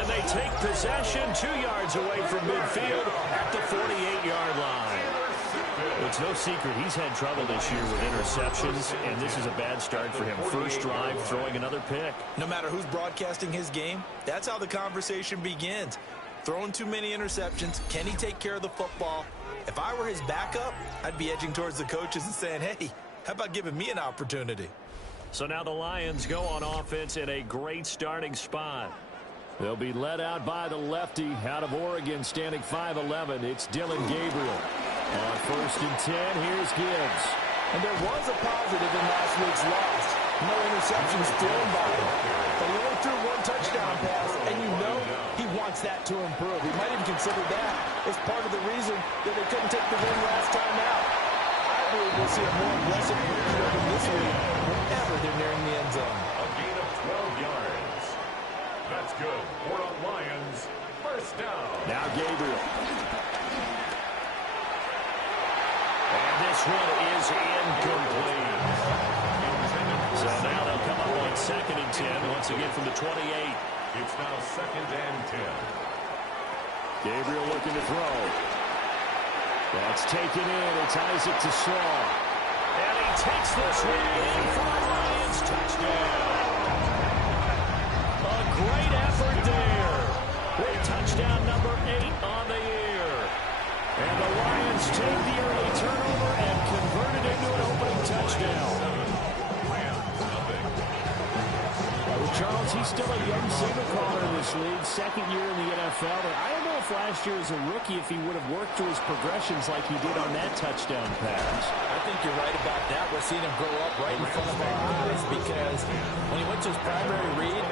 And they take possession 2 yards away from midfield at the 48-yard line. It's no secret he's had trouble this year with interceptions, and this is a bad start for him. First drive, throwing another pick. No matter who's broadcasting his game, that's how the conversation begins. Throwing too many interceptions, can he take care of the football? If I were his backup, I'd be edging towards the coaches and saying, hey, how about giving me an opportunity? So now the Lions go on offense in a great starting spot. They'll be led out by the lefty out of Oregon, standing 5'11". It's Dillon Gabriel. On 1st and 10, here's Gibbs. And there was a positive in last week's loss. No interceptions thrown by him. But he only threw one touchdown pass, and you know he wants that to improve. He might even consider that as part of the reason that they couldn't take the win last time out. I believe we'll see a more aggressive version of him this week whenever they're nearing the end zone. A gain of 12 yards. That's good for the Lions. First down. Now Gabriel. And this one is incomplete. So now they'll come up on 2nd and 10, once again from the 28. It's now 2nd and 10. Gabriel looking to throw. That's taken in. It's Isaac to Slaw. And he takes this one in for the Lions. Touchdown. A great effort there. With touchdown number 8 on the year. And the Lions take the early turnover and convert it into an opening touchdown. Charles, he's still a young signal caller in this league, 2nd year in the NFL. And I don't know if last year as a rookie, if he would have worked through his progressions like he did on that touchdown pass. I think you're right about that. We're seeing him grow up right in front of our eyes because when he went to his primary read,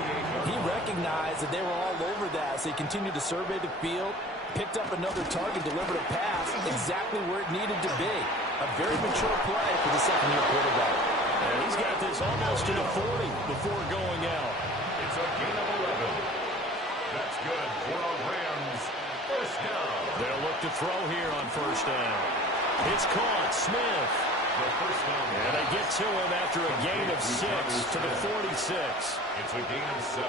he recognized that they were all over that. So he continued to survey the field, picked up another target, delivered a pass exactly where it needed to be. A very mature play for the 2nd-year quarterback. And he's got this almost to the 40 before going out. It's a gain of 11. That's good for the Rams. First down. They'll look to throw here on first down. It's caught. Smith. The first down. And they get to him after a gain of 6 to the 46. It's a gain of 7.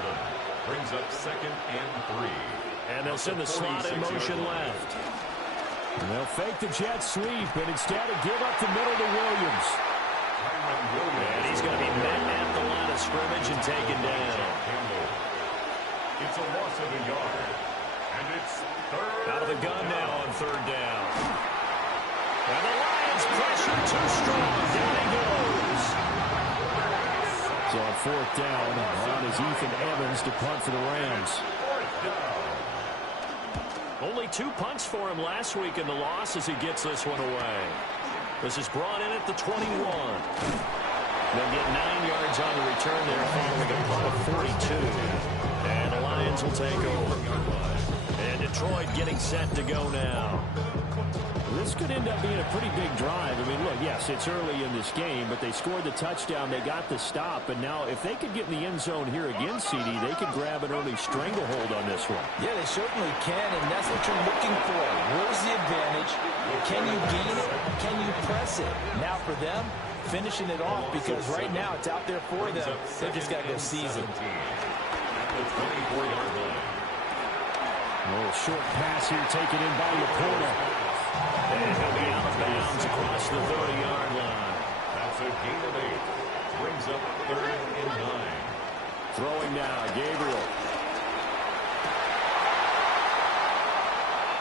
Brings up 2nd and 3. And they'll send the slot in motion left. And they'll fake the jet sweep and instead give up the middle to Williams. And he's going to be met at the line of scrimmage and taken down. It's a loss of a yard. And it's third. Out of the gun now on 3rd down. And the Lions pressure too strong. Down he goes. So on 4th down, on is Ethan Evans to punt for the Rams. Only 2 punts for him last week in the loss as he gets this one away. This is brought in at the 21. They'll get 9 yards on the return there following a punt of 42. And the Lions will take over. And Detroit getting set to go now. This could end up being a pretty big drive. I mean, look, yes, it's early in this game, but they scored the touchdown. They got the stop. And now if they could get in the end zone here again, CD, they could grab an early stranglehold on this one. Yeah, they certainly can, and that's what you're looking for. Where's the advantage? Can you gain it? Can you press it? Now for them, finishing it off because right now it's out there for them. They've just got to go seize it. A little short pass here taken in by Laporta. And he'll be out of bounds across the 30-yard line. That's a gain of 8. Brings up 3rd and 9. Throwing now, Gabriel.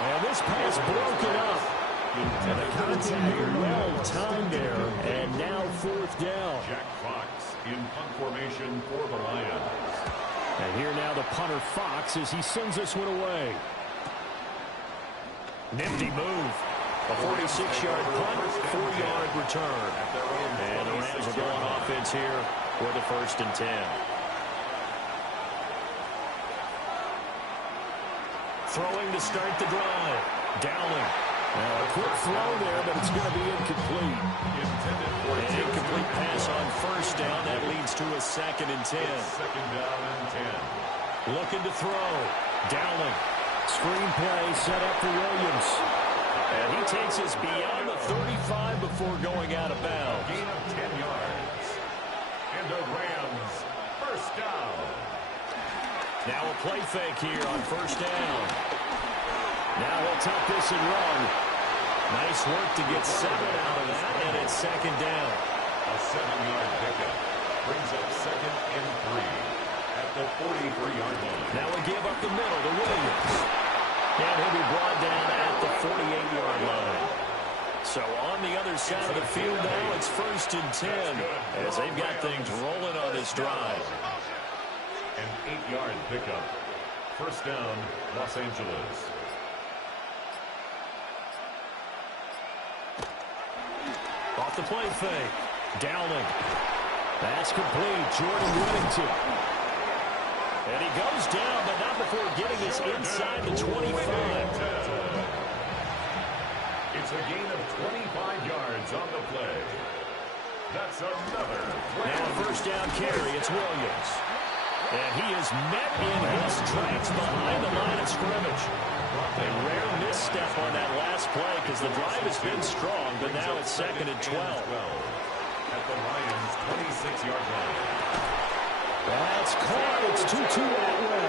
And this pass broken up. And the contact well timed there. And now 4th down. Jack Fox in punt formation for the Lions. And here now the punter Fox as he sends this one away. Nifty move. A 46-yard punt, 4-yard return. And the Rams will go on offense here for the 1st and 10. Throwing to start the drive. Dowling. Now a quick throw there, but it's going to be incomplete. An incomplete pass on 1st down. That leads to a 2nd and 10. 2nd down and 10. Looking to throw. Dowling. Screen play set up for Williams. And he takes us beyond the 35 before going out of bounds. Gain of 10 yards. And the Rams, 1st down. Now a play fake here on 1st down. Now he'll tuck this and run. Nice work to get 7 out of that, and it's 2nd down. A 7-yard pickup. Brings up 2nd and 3 at the 43-yard line. Now we give up the middle to Williams. And he'll be brought down at the 48-yard line. So on the other side of the field now, it's 1st and 10 as they've got things rolling on this drive. An 8-yard pickup. 1st down, Los Angeles. Off the play fake. Downing. That's complete. Jordan Whittington. And he goes down, but not before getting us inside the 25. It's a gain of 25 yards on the play. That's another. Now a first down carry. It's Williams. And he is met in his tracks behind the line of scrimmage. A rare misstep on that last play because the drive has been strong, but now it's 2nd and 12. At the Lions' 26-yard line. That's caught. It's 2-2 that way.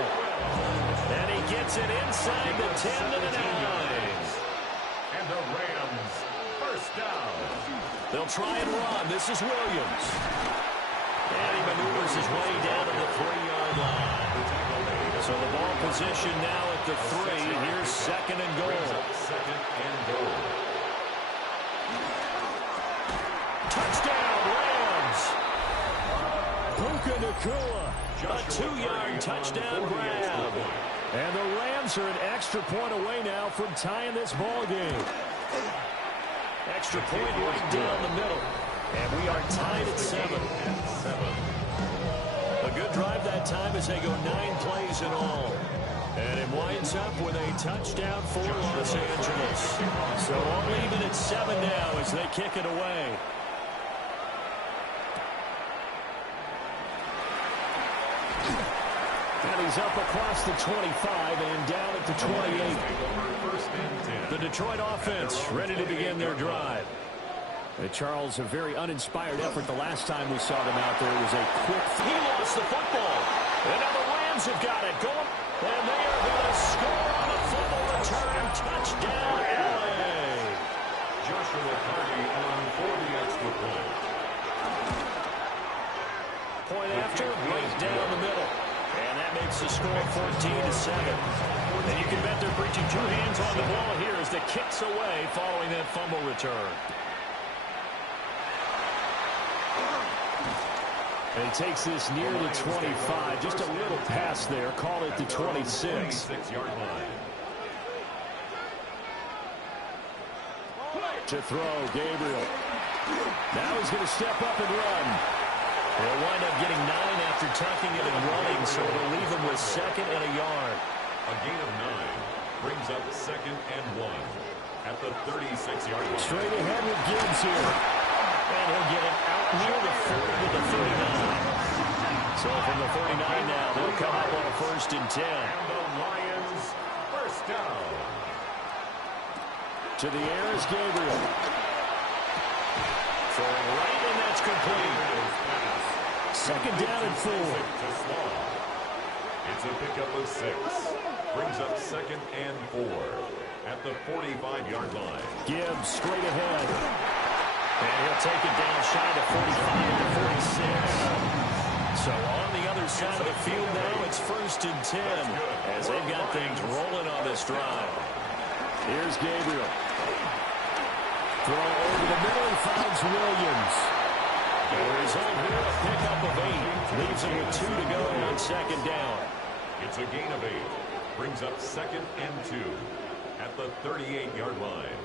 And he gets it inside the 10 to the 9. And the Rams, first down. They'll try and run. This is Williams. And he maneuvers his way down to the 3-yard line. So the ball position now at the 3. Here's 2nd and goal. 2nd and goal. Touchdown, Rams. Puka Nacua, a 2-yard touchdown grab. And the Rams are an extra point away now from tying this ball game. Extra point right down the middle. And we are tied at 7. A good drive that time as they go 9 plays in all. And it winds up with a touchdown for Los Angeles. So all even at 7 now as they kick it away. And he's up across the 25 and down at the 28. The Detroit offense ready to begin their drive. Charles, a very uninspired effort the last time we saw them out there. It was a quick... He lost the football. And now the Rams have got it going. And they are going to score on a fumble return. Touchdown, LA. Joshua Carty on for the extra point. Point after, right down the middle. And that makes the score 14-7. And you can bet they're preaching 2 hands on the ball here as the kick's away following that fumble return. And he takes this near the 25. Just a little pass there. Call it the 26. 26-yard line. To throw, Gabriel. Now he's going to step up and run. He'll wind up getting 9 after tucking it and running, so it'll leave him with 2nd and a yard. A gain of 9 brings up 2nd and 1 at the 36-yard line. Straight ahead with Gibbs here. And he'll get it out near the 40 to the 39. So from the 49 now, they'll come up on a 1st and 10. And the Lions, first down. To the air is Gabriel. Throwing right, and that's complete. 2nd down and 4. It's a pickup of 6. Brings up 2nd and 4 at the 45-yard line. Gibbs straight ahead. And he'll take it down shy to 45 to 46. So on the other side of the field now, it's 1st and 10 as they've got things rolling on this drive. Here's Gabriel. Throw over the middle and finds Williams. The result here, a pickup of 8. Leaves him with 2 to go on 2nd down. It's a gain of 8. Brings up 2nd and 2 at the 38-yard line.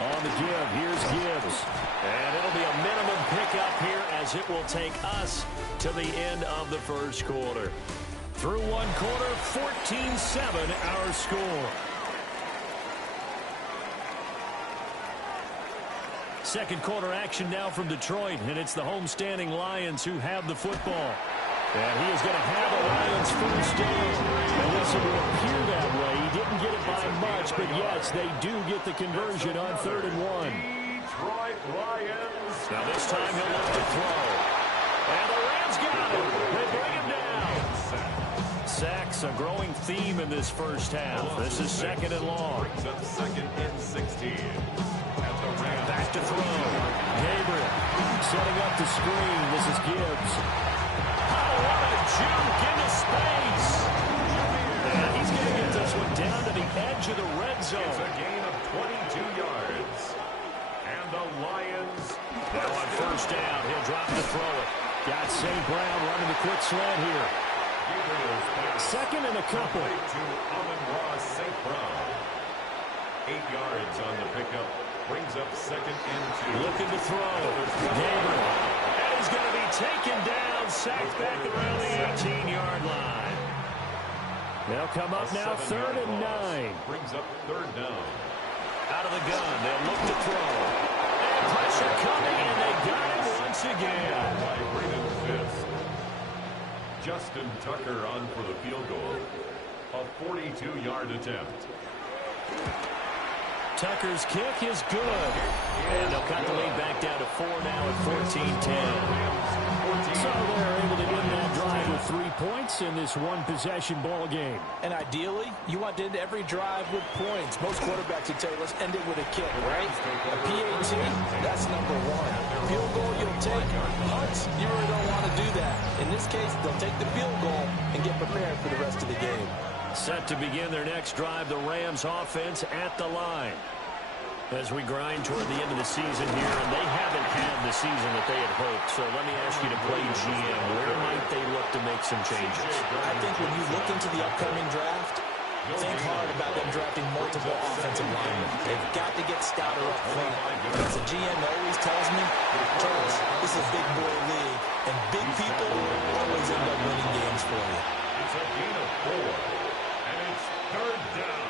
On the give, here's Gibbs. And it'll be a minimum pickup here as it will take us to the end of the 1st quarter. Through 1 quarter, 14-7 our score. 2nd quarter action now from Detroit, and it's the homestanding Lions who have the football. And he is going to have the Lions first down. At least it will appear that way. He didn't get it by much, but yes, they do get the conversion on 3rd and 1. Detroit Lions. Now this time he'll look to throw. And the Rams got him. They bring him down. Sacks, a growing theme in this first half. This is 2nd and long. Brings up 2nd and 16. Back to throw. Gabriel setting up the screen. This is Gibbs. Oh, what a juke into space. And he's going to get this one down to the edge of the red zone. It's a gain of 22 yards. And the Lions. Now on 1st down, he'll drop to throw it. Got St. Brown running the quick slant here. 2nd and a couple. To Amon-Ra St. Brown. 8 yards on the pickup. Brings brings up 2nd and 2. Looking to throw. Gabriel. And he's going to be taken down, sacked back around the 18-yard line. They'll come up now 3rd and 9. Brings up 3rd down. Out of the gun, they'll look to throw. And pressure coming, and they got him once again. By Braden Fisk. Justin Tucker on for the field goal. A 42-yard attempt. Tucker's kick is good. And they'll cut the lead back down to 4 now at 14-10. So they're able to win that drive with 3 points in this one-possession ball game. And ideally, you want to end every drive with points. Most quarterbacks would tell you, let's end it with a kick, right? A PAT, that's number 1. Field goal you'll take. Punts, you really don't want to do that. In this case, they'll take the field goal and get prepared for the rest of the game. Set to begin their next drive, the Rams offense at the line. As we grind toward the end of the season here, and they haven't had the season that they had hoped. So let me ask you to play GM. Where might they look to make some changes? I think when you look into the upcoming draft, think hard about them drafting multiple offensive linemen. They've got to get stouter up front. As a GM always tells me, Charles, this is a big boy league, and big people always end up winning games for you. It's a gain of 4, and it's 3rd down.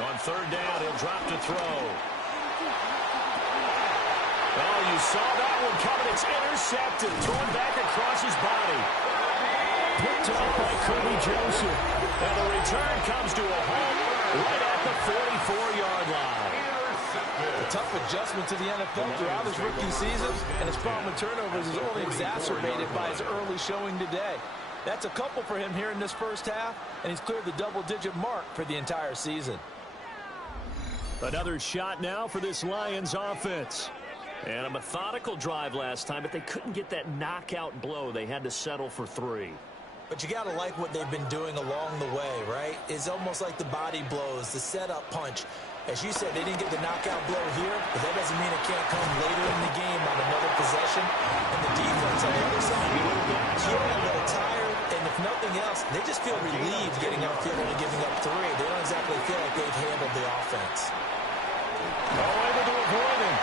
On 3rd down, he'll drop to throw. Oh, you saw that one coming. It's intercepted. Thrown back across his body. Picked up by Kirby Joseph. And the return comes to a home right at the 44-yard line. A tough adjustment to the NFL throughout his rookie season, and his problem with turnovers is only exacerbated by his early showing today. That's a couple for him here in this first half, and he's cleared the double-digit mark for the entire season. Another shot now for this Lions offense. And a methodical drive last time, but they couldn't get that knockout blow. They had to settle for 3. But you got to like what they've been doing along the way, right? It's almost like the body blows, the setup punch. As you said, they didn't get the knockout blow here, but that doesn't mean it can't come later in the game on another possession. And the defense on the other side, feeling a little tired, and if nothing else, they just feel relieved getting upfield and giving up 3. They don't exactly feel like they've handled the offense. Able to avoid him.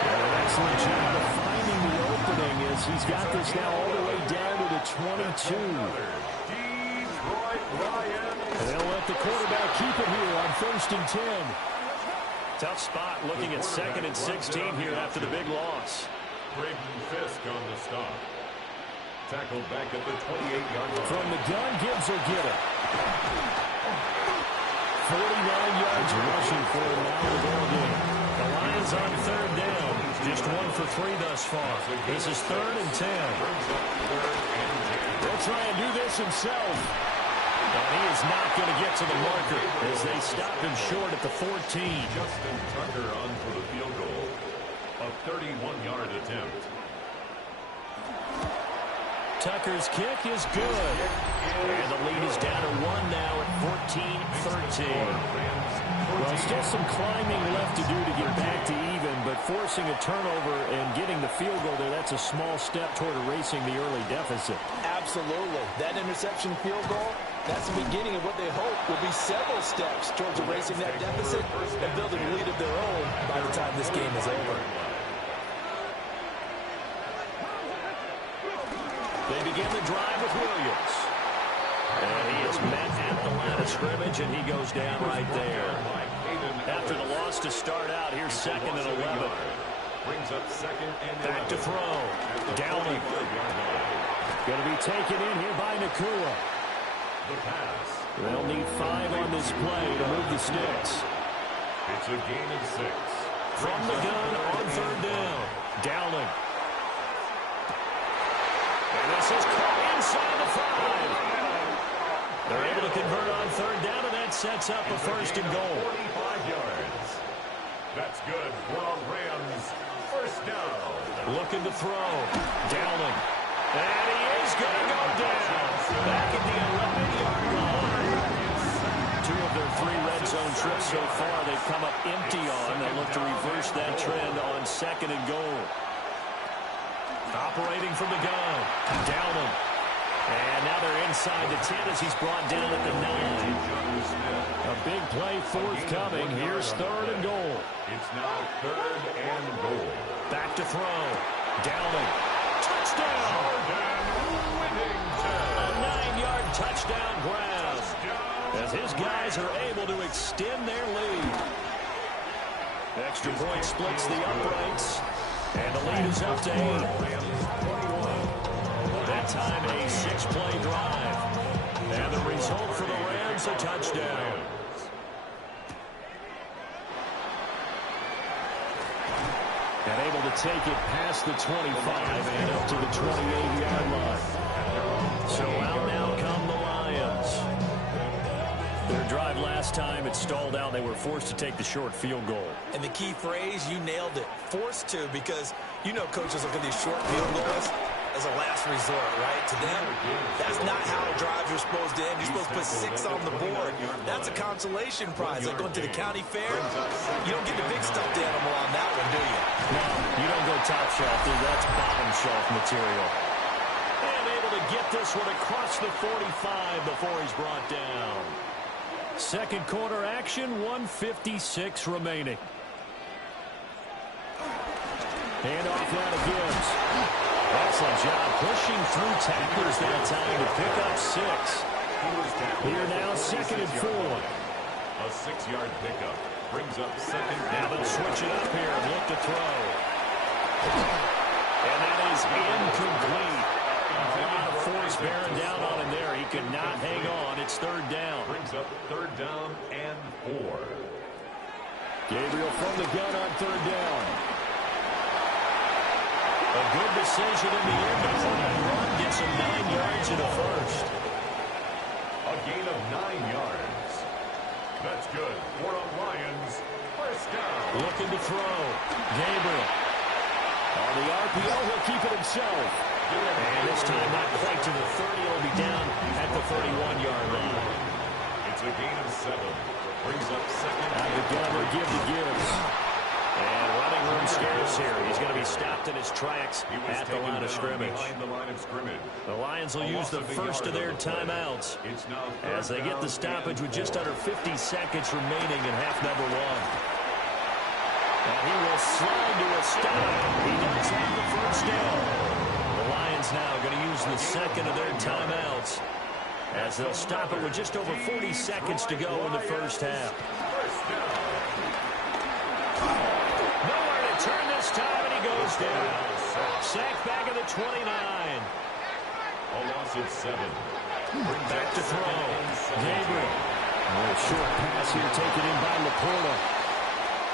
An excellent job of finding the opening as he's got this now all the way down to the 22. And they'll let the quarterback keep it here on 1st and 10. Tough spot looking at 2nd and 16 here after the big loss. Braden Fisk on the stop. Tackled back at the 28-yard line. From the gun, Gibbs will get it. 49 yards rushing for him now in the ball game. The Lions on 3rd down. Just 1 for 3 thus far. This is 3rd and 10. They'll try and do this himself. And he is not going to get to the marker as they stop him short at the 14. Justin Tucker on for the field goal. A 31-yard attempt. Tucker's kick is good. And the lead is down to 1 now at 14-13. Well, still some climbing left to do to get back to even, but forcing a turnover and getting the field goal there, that's a small step toward erasing the early deficit. Absolutely. That interception field goal, that's the beginning of what they hope will be several steps towards erasing that deficit and building a lead of their own by the time this game is over. They begin the drive with Williams. And he is met at the line of scrimmage, and he goes down right there. After the loss to start out, here's 2nd and 11. Brings up 2nd and 11. Back to throw. Downing. Going to be taken in here by Nakua. The pass. They'll need 5 on this play to move the sticks. It's a gain of 6. From the gun on 3rd down. Dowling. And this is caught inside the 5. They're able to convert on 3rd down, and that sets up a 1st and goal. 45 yards. That's good for a Rams 1st down. Looking to throw. Dowling. And he is going to go down. Back at the 11-yard line. 2 of their 3 red zone trips so far they've come up empty on. They'll look to reverse that trend on 2nd and goal. Operating from the gun. Dowling. And now they're inside the 10 as he's brought down at the 9. A big play forthcoming. Here's 3rd and goal. It's now 3rd and goal. Back to throw. Downing. Touchdown! A 9-yard touchdown grab. As his guys are able to extend their lead. Extra point splits the uprights. And the lead is up to 8. That time a 6-play drive. And the result for the Rams, a touchdown. And able to take it past the 25 and up to the 28-yard line. So out now come the Lions. Their drive last time, it stalled out. They were forced to take the short field goal. And the key phrase, you nailed it, forced to, because you know coaches look at these short field goals as a last resort, right? To them, that's not how drives are supposed to end. You're supposed to put 6 on the board. That's a consolation prize. Like going to the county fair, you don't get the big stuffed animal on that one, do you? No, you don't go top shelf, dude. That's bottom shelf material. And able to get this one across the 45 before he's brought down. Second quarter action, 1:56 remaining. Hand off now to Gibbs. Excellent job pushing through tacklers that time to pick up 6. Here now, 2nd and 4. A 6-yard pickup brings up 2nd. Now they'll switch it up here and look to throw. And that is incomplete. A lot of force bearing down on him there. He could not hang on. It's 3rd down. Brings up 3rd down and 4. Gabriel from the gun on 3rd down. A good decision in the end to run. Gets him 9 yards in the first. A gain of 9 yards. That's good for the Lions. 1st down. Looking to throw. Gabriel. On the RPO, he'll keep it himself. And this time not quite to the 30. It'll be down at the 31-yard line. It's a gain of 7. Brings up 2nd. Out of the gun, they'll give to Gibbs. And running room scarce here. He's going to be stopped in his tracks at the line of scrimmage. The Lions will use the first of their timeouts as they get the stoppage with just under 50 seconds remaining in half number 1. And he will slide to a stop. He does have the first down. The Lions now going to use the second of their timeouts as they'll stop it with just over 40 seconds to go in the first half. Nowhere to turn this time, and he goes down. Sacked back at the 29. A loss of 7. Back to throw. Gabriel. A short pass here taken in by Laporta.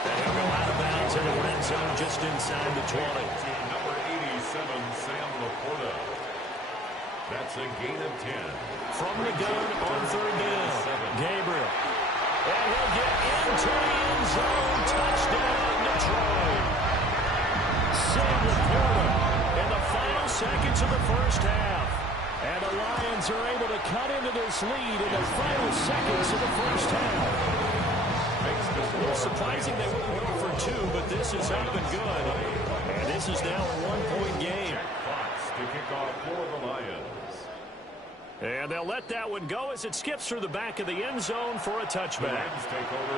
And he'll go out of bounds in the red zone just inside the 20. Number 87, Sam Laporta. That's a gain of 10. From the gun on 3rd down. Gabriel. And he'll get into the end zone. Touchdown, Detroit. Sam Laporta in the final seconds of the first half. And the Lions are able to cut into this lead in the final seconds of the first half. Surprising they went 1 for 2, but this is up and good. And this is now a 1-point game. To kick off for the Lions. And they'll let that one go as it skips through the back of the end zone for a touchback.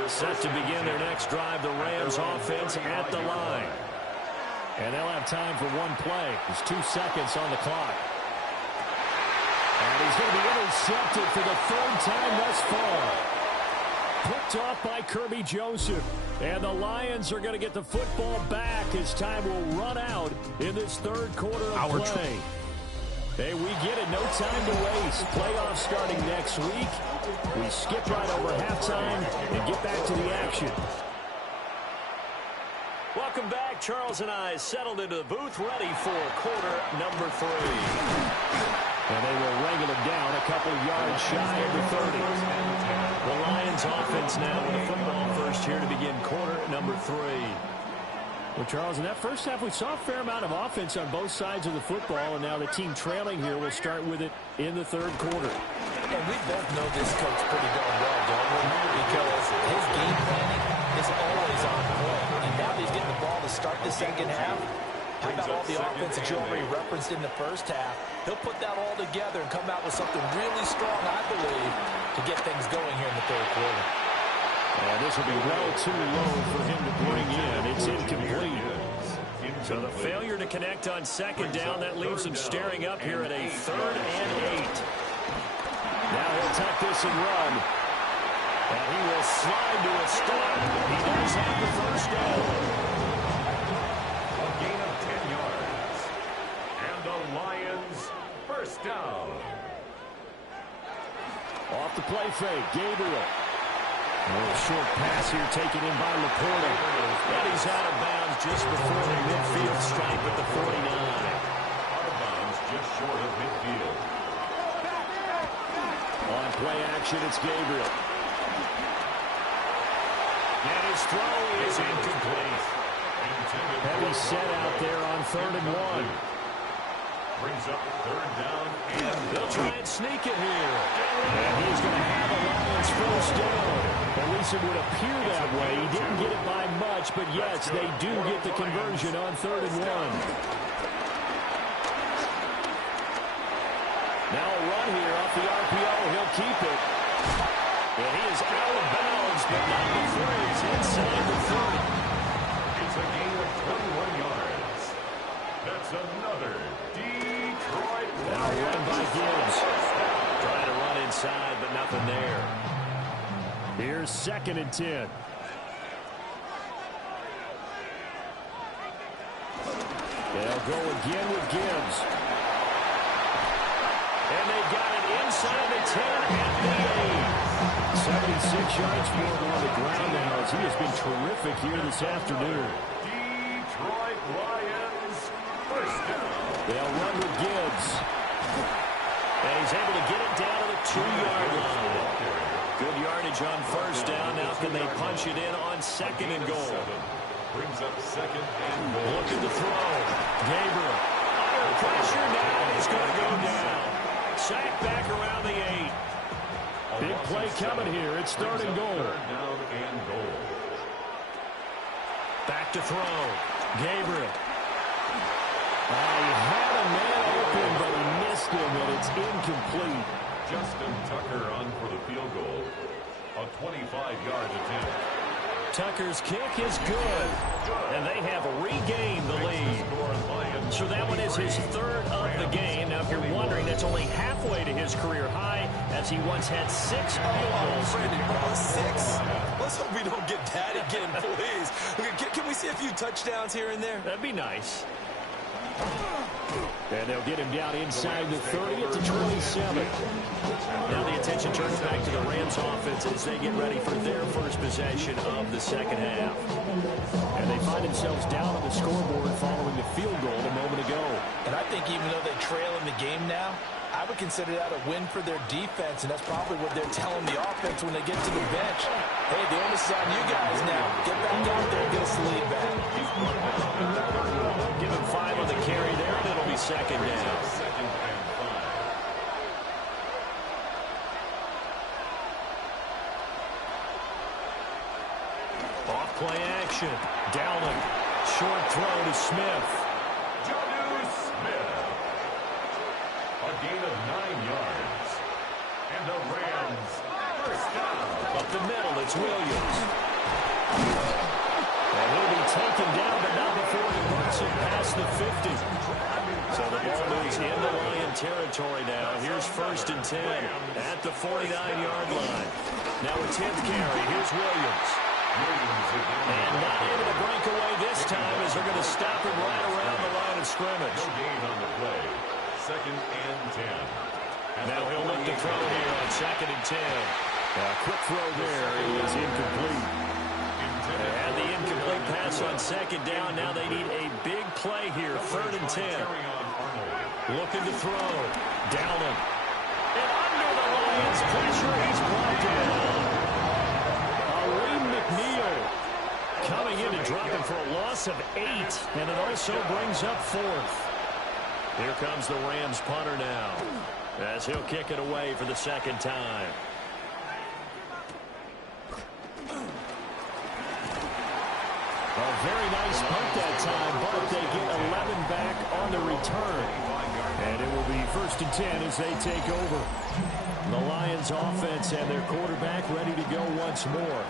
Set to begin their next drive, the Rams offense at the line. And they'll have time for one play. There's 2 seconds on the clock. And he's going to be intercepted for the 3rd time thus far. Picked off by Kirby Joseph. And the Lions are going to get the football back as time will run out in this 3rd quarter of play. Hey, we get it. No time to waste. Playoffs starting next week. We skip right over halftime and get back to the action. Welcome back. Charles and I settled into the booth, ready for quarter number 3. And they will wrangle it down a couple yards shy of the 30. The Lions offense now with the football first here to begin quarter number 3. Well, Charles, in that first half, we saw a fair amount of offense on both sides of the football, and now the team trailing here will start with it in the 3rd quarter. And we both know this coach pretty darn well, don't we? Because his game planning is always on point. And now he's getting the ball to start the second half. How about all the offense that you already referenced in the first half? He'll put that all together and come out with something really strong, I believe, to get things going here in the third quarter. And this will be well too low for him to bring in. It's incomplete. So the failure to connect on second down, that leaves him staring up here at a 3rd and 8. Now he'll tuck this and run. And he will slide to a stop. He does have the first down. A gain of 10 yards. And the Lions first down. Off the play fake, Gabriel. A little short pass here taken in by Laporta. And he's out of bounds just before the midfield stripe at the 49. Out of bounds just short of midfield. On play action, it's Gabriel. And his throw is incomplete. Heavy set out there on 3rd and 1. Brings up 3rd down. And they'll try and sneak it here. And he's going to have a Lions first down. At least it would appear that way. He didn't get it by much, but yes, they do get the conversion on 3rd and 1. Now a run here off the RPO. He'll keep it. And he is out of bounds, but not before he's inside the 30. It's a gain of 21 yards. That's another Detroit Lions. Now run by Gibbs. Trying to run inside, but nothing there. Here's 2nd and 10. They'll go again with Gibbs. And they've got it inside the 10 at the 8. 76 yards for him on the ground now as he has been terrific here this afternoon. Detroit Lions first down. They'll run with Gibbs. And he's able to get it down to the 2-yard line. Good yardage on first down. Now can they punch it in on 2nd and goal? Brings up 2nd and goal. Looking to throw. Gabriel. Under pressure now. He's going to go down. Sacked back around the 8. Big play coming here. It's 3rd and goal. 3rd down and goal. Back to throw. Gabriel. He had a man open, but he missed him, and it's incomplete. Justin Tucker on for the field goal. A 25-yard attempt. Tucker's kick is good, and they have regained the lead. So that one is his 3rd of the game. Now, if you're wondering, that's only halfway to his career high, as he once had 6 field goals. Brandon, 6. Let's hope we don't get that again, please. Can we see a few touchdowns here and there? That'd be nice. And they'll get him down inside the 30 at the 27. Now the attention turns back to the Rams offense as they get ready for their first possession of the second half. And they find themselves down on the scoreboard following the field goal a moment ago. And I think even though they trail in the game now, I would consider that a win for their defense, and that's probably what they're telling the offense when they get to the bench. Hey, the onus is on you guys now. Get back out there and get us the lead back. Give him 5 on the carry there, and it'll be 2nd down. 2nd and 5. Off play action. Dowling. Short throw to Smith. Jonnu Smith. A gain of 9 yards. And the Rams first down. Up the middle, it's Williams. And he'll be taken down, but not before he works it past the 50. So the ball moves into Lion territory now. Here's 1st and 10 at the 49-yard line. Now a 10th carry. Here's Williams. And not able to break away this time as they're going to stop him right around the line of scrimmage. No gain on the play. 2nd and 10. Now he'll look to throw here on 2nd and 10. Quick throw there is incomplete. And the incomplete pass on 2nd down. Now they need a big play here. 3rd and 10. Looking to throw. Dowling. And under the Lions' pressure, he's brought down. Aleem McNeil coming in to drop him for a loss of 8. And it also brings up 4th. Here comes the Rams punter now, as he'll kick it away for the 2nd time. A very nice punt that time, but they get 11 back on the return. And it will be 1st and 10 as they take over. The Lions offense and their quarterback ready to go once more.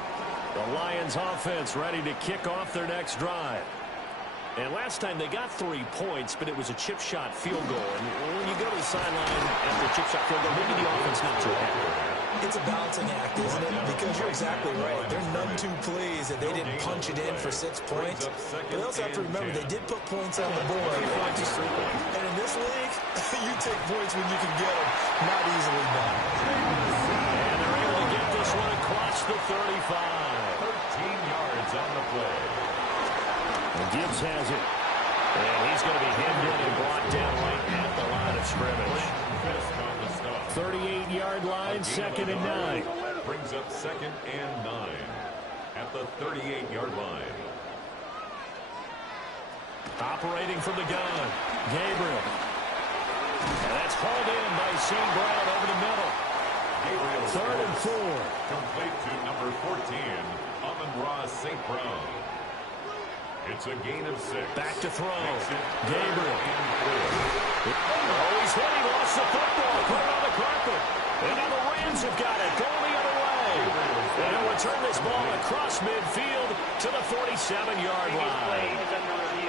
The Lions offense ready to kick off their next drive. And last time they got 3 points, but it was a chip shot field goal. And when you go to the sideline after a chip shot field goal, maybe the offense not too happy. It's a balancing act, isn't it? Because you're exactly right. They're none too pleased that they didn't punch it in for 6 points. But they also have to remember they did put points on the board. And in this league, you take points when you can get them. Not easily done. And they're able to get this one across the 35. 13 yards on the play. And Gibbs has it. And he's going to be hemmed in and brought down right at the line of scrimmage. 38-yard line, 2nd and 9. Brings up 2nd and 9 at the 38-yard line. Operating from the gun, Gabriel. And that's hauled in by St. Brown over the middle. Gabriel 3rd and 4. Complete to number 14, Amon-Ra St. Brown. It's a gain of 6. Back to throw. Gabriel. Oh, he's hit. He lost the football. Put it on the carpet. And now the Rams have got it. Going the other way. And they'll return this ball across midfield to the 47-yard line.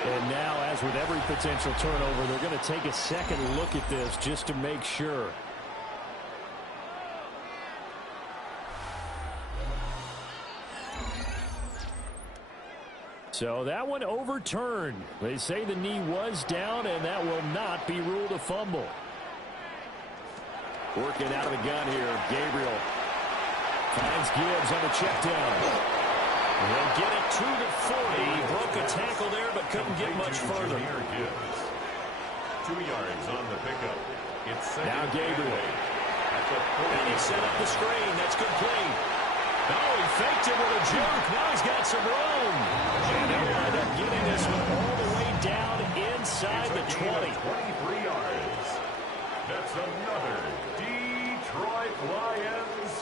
And now, as with every potential turnover, they're going to take a second look at this just to make sure. So that one overturned. They say the knee was down, and that will not be ruled a fumble. Working out of the gun here, Gabriel finds Gibbs on the check down. They'll get it to the 40. He broke a tackle there, but couldn't get much further. 2 yards on the pickup. It's now Gabriel. And he set up the screen. That's good play. Oh, he faked it with a juke. Now he's got some room. And they'll wind up getting this one all the way down inside the 20. 23 yards. That's another Detroit Lions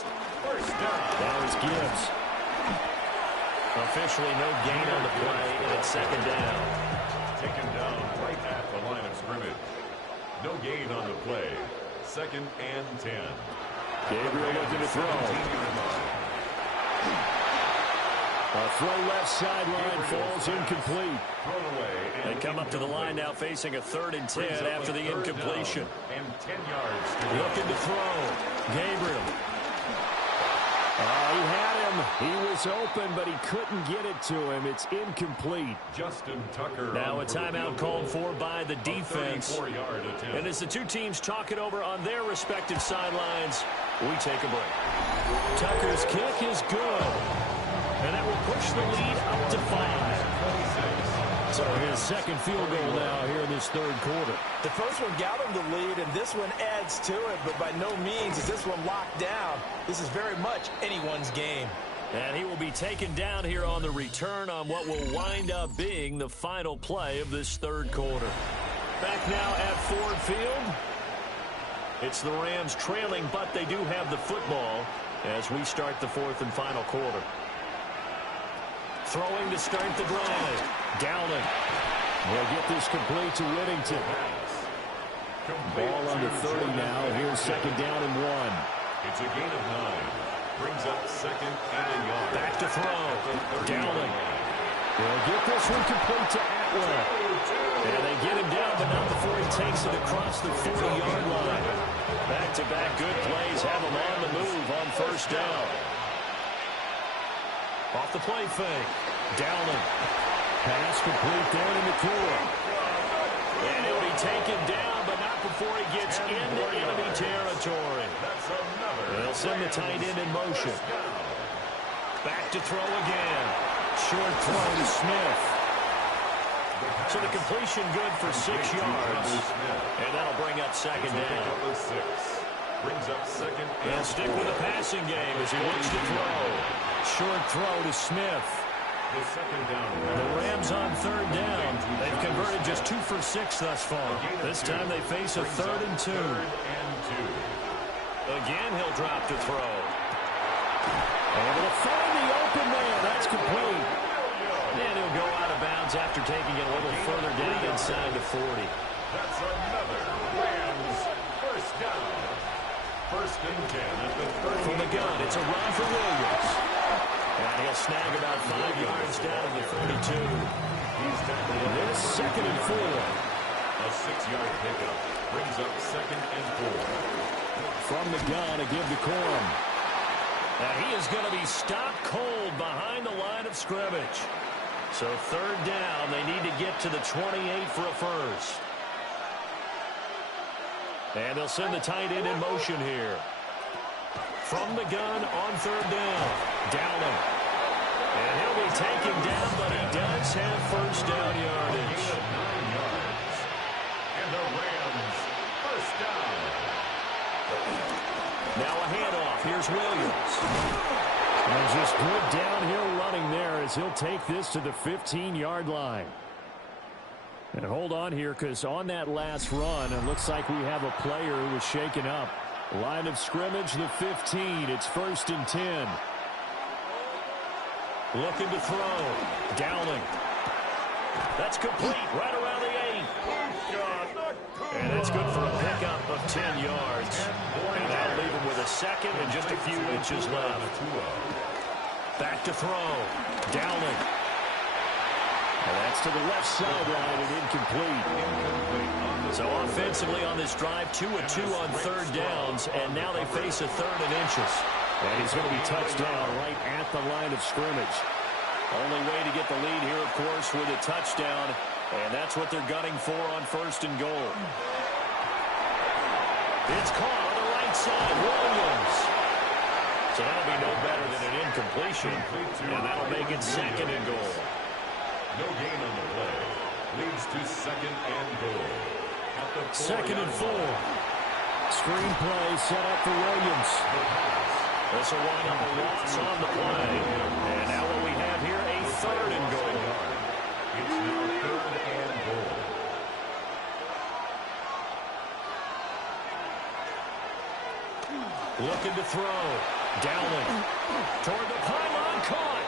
first down. Now it's Gibbs. Officially no gain on the play, and it's 2nd down. Taken down right at the line of scrimmage. No gain on the play. 2nd and 10. Gabriel looking to throw. A throw left sideline falls incomplete. They come up to the line now facing a 3rd and 10 after the incompletion. And 10 yards. Looking to throw. Gabriel. He had him. He was open, but he couldn't get it to him. It's incomplete. Justin Tucker. Now a timeout called for by the defense. And as the two teams talk it over on their respective sidelines, we take a break. Tucker's kick is good. And that will push the lead up to 5. So his 2nd field goal now here in this 3rd quarter. The first one got him the lead, and this one adds to it, but by no means is this one locked down. This is very much anyone's game. And he will be taken down here on the return on what will wind up being the final play of this 3rd quarter. Back now at Ford Field. It's the Rams trailing, but they do have the football as we start the 4th and final quarter. Throwing to start the drive. Downing. We'll get this complete to Whittington. Ball under 30 now. Here's 2nd down and 1. It's a gain of 9. Brings up 2nd and a yard. Back to throw. Downing. They'll get this one complete to Atwell. And they get him down, but not before he takes it across the 40-yard line. Back-to-back good plays have him on the move on 1st down. Off the play fake. Downing. Pass complete there to McCoy. And he'll be taken down, but not before he gets into enemy territory. They'll send the tight end in motion. Back to throw again. Short throw to Smith. So the completion good for 6 yards. And that'll bring up 2nd down. Brings up 2nd and They'll stick with the passing game as he looks to throw. Short throw to Smith. the 2nd down. The Rams on 3rd down. They've converted just 2 for 6 thus far. This time they face a 3rd and 2. Again, he'll drop to throw. Able to find the open man. That's complete. And he'll will go out of bounds after taking it a little further down inside the 40. That's another Rams first down. First and 10 at the 30. From the gun, it's a run for Williams. And he'll snag about 5 yards down to the 32. He's tackled up. This second and 4. A 6-yard pickup brings up second and 4. From the gun, a give to Corum. And he is going to be stopped cold behind the line of scrimmage. So third down, they need to get to the 28 for a first. And they'll send the tight end in motion here. From the gun on third down. Dowling. And he'll be taken down, but he does have first down yardage. 9 yards. And the Rams first down. Now a handoff. Here's Williams. And just good downhill running there as he'll take this to the 15-yard line. And hold on here, because on that last run, it looks like we have a player who was shaken up. Line of scrimmage, the 15. It's first and 10. Looking to throw. Dowling. That's complete right around the 8. And that's good for a pickup of 10 yards. And that'll leave him with a second and just a few inches left. Back to throw. Dowling. And that's to the left sideline and incomplete. So offensively on this drive, 2 of 2 on third downs, and now they face a third and inches. And he's going to be touched down right at the line of scrimmage. Only way to get the lead here, of course, with a touchdown, and that's what they're gunning for on first and goal. It's caught on the right side, Williams. So that'll be no better than an incompletion, and that'll make it second and goal. No gain on the play. Leads to second and goal. Second and 4. Screenplay set up for Williams. This will wind up a loss on the play. And now what we have here, a third and goal. It's now third and goal. Looking to throw. Dowling. Toward the pylon, caught.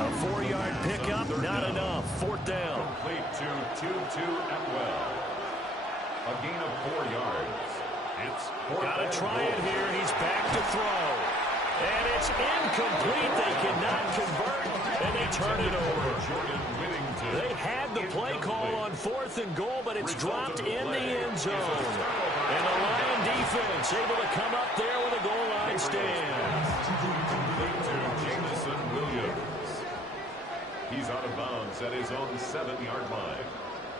A 4-yard pickup, not enough. Fourth down. Complete to Tutu Atwell. A gain of 4 yards. It's got to try it here, and he's back to throw. And it's incomplete. They cannot convert, and they turn it over. They had the play call on fourth and goal, but it's dropped in the end zone. And the Lion defense able to come up there with a goal line stand. Jameson Williams. He's out of bounds at his own 7-yard line.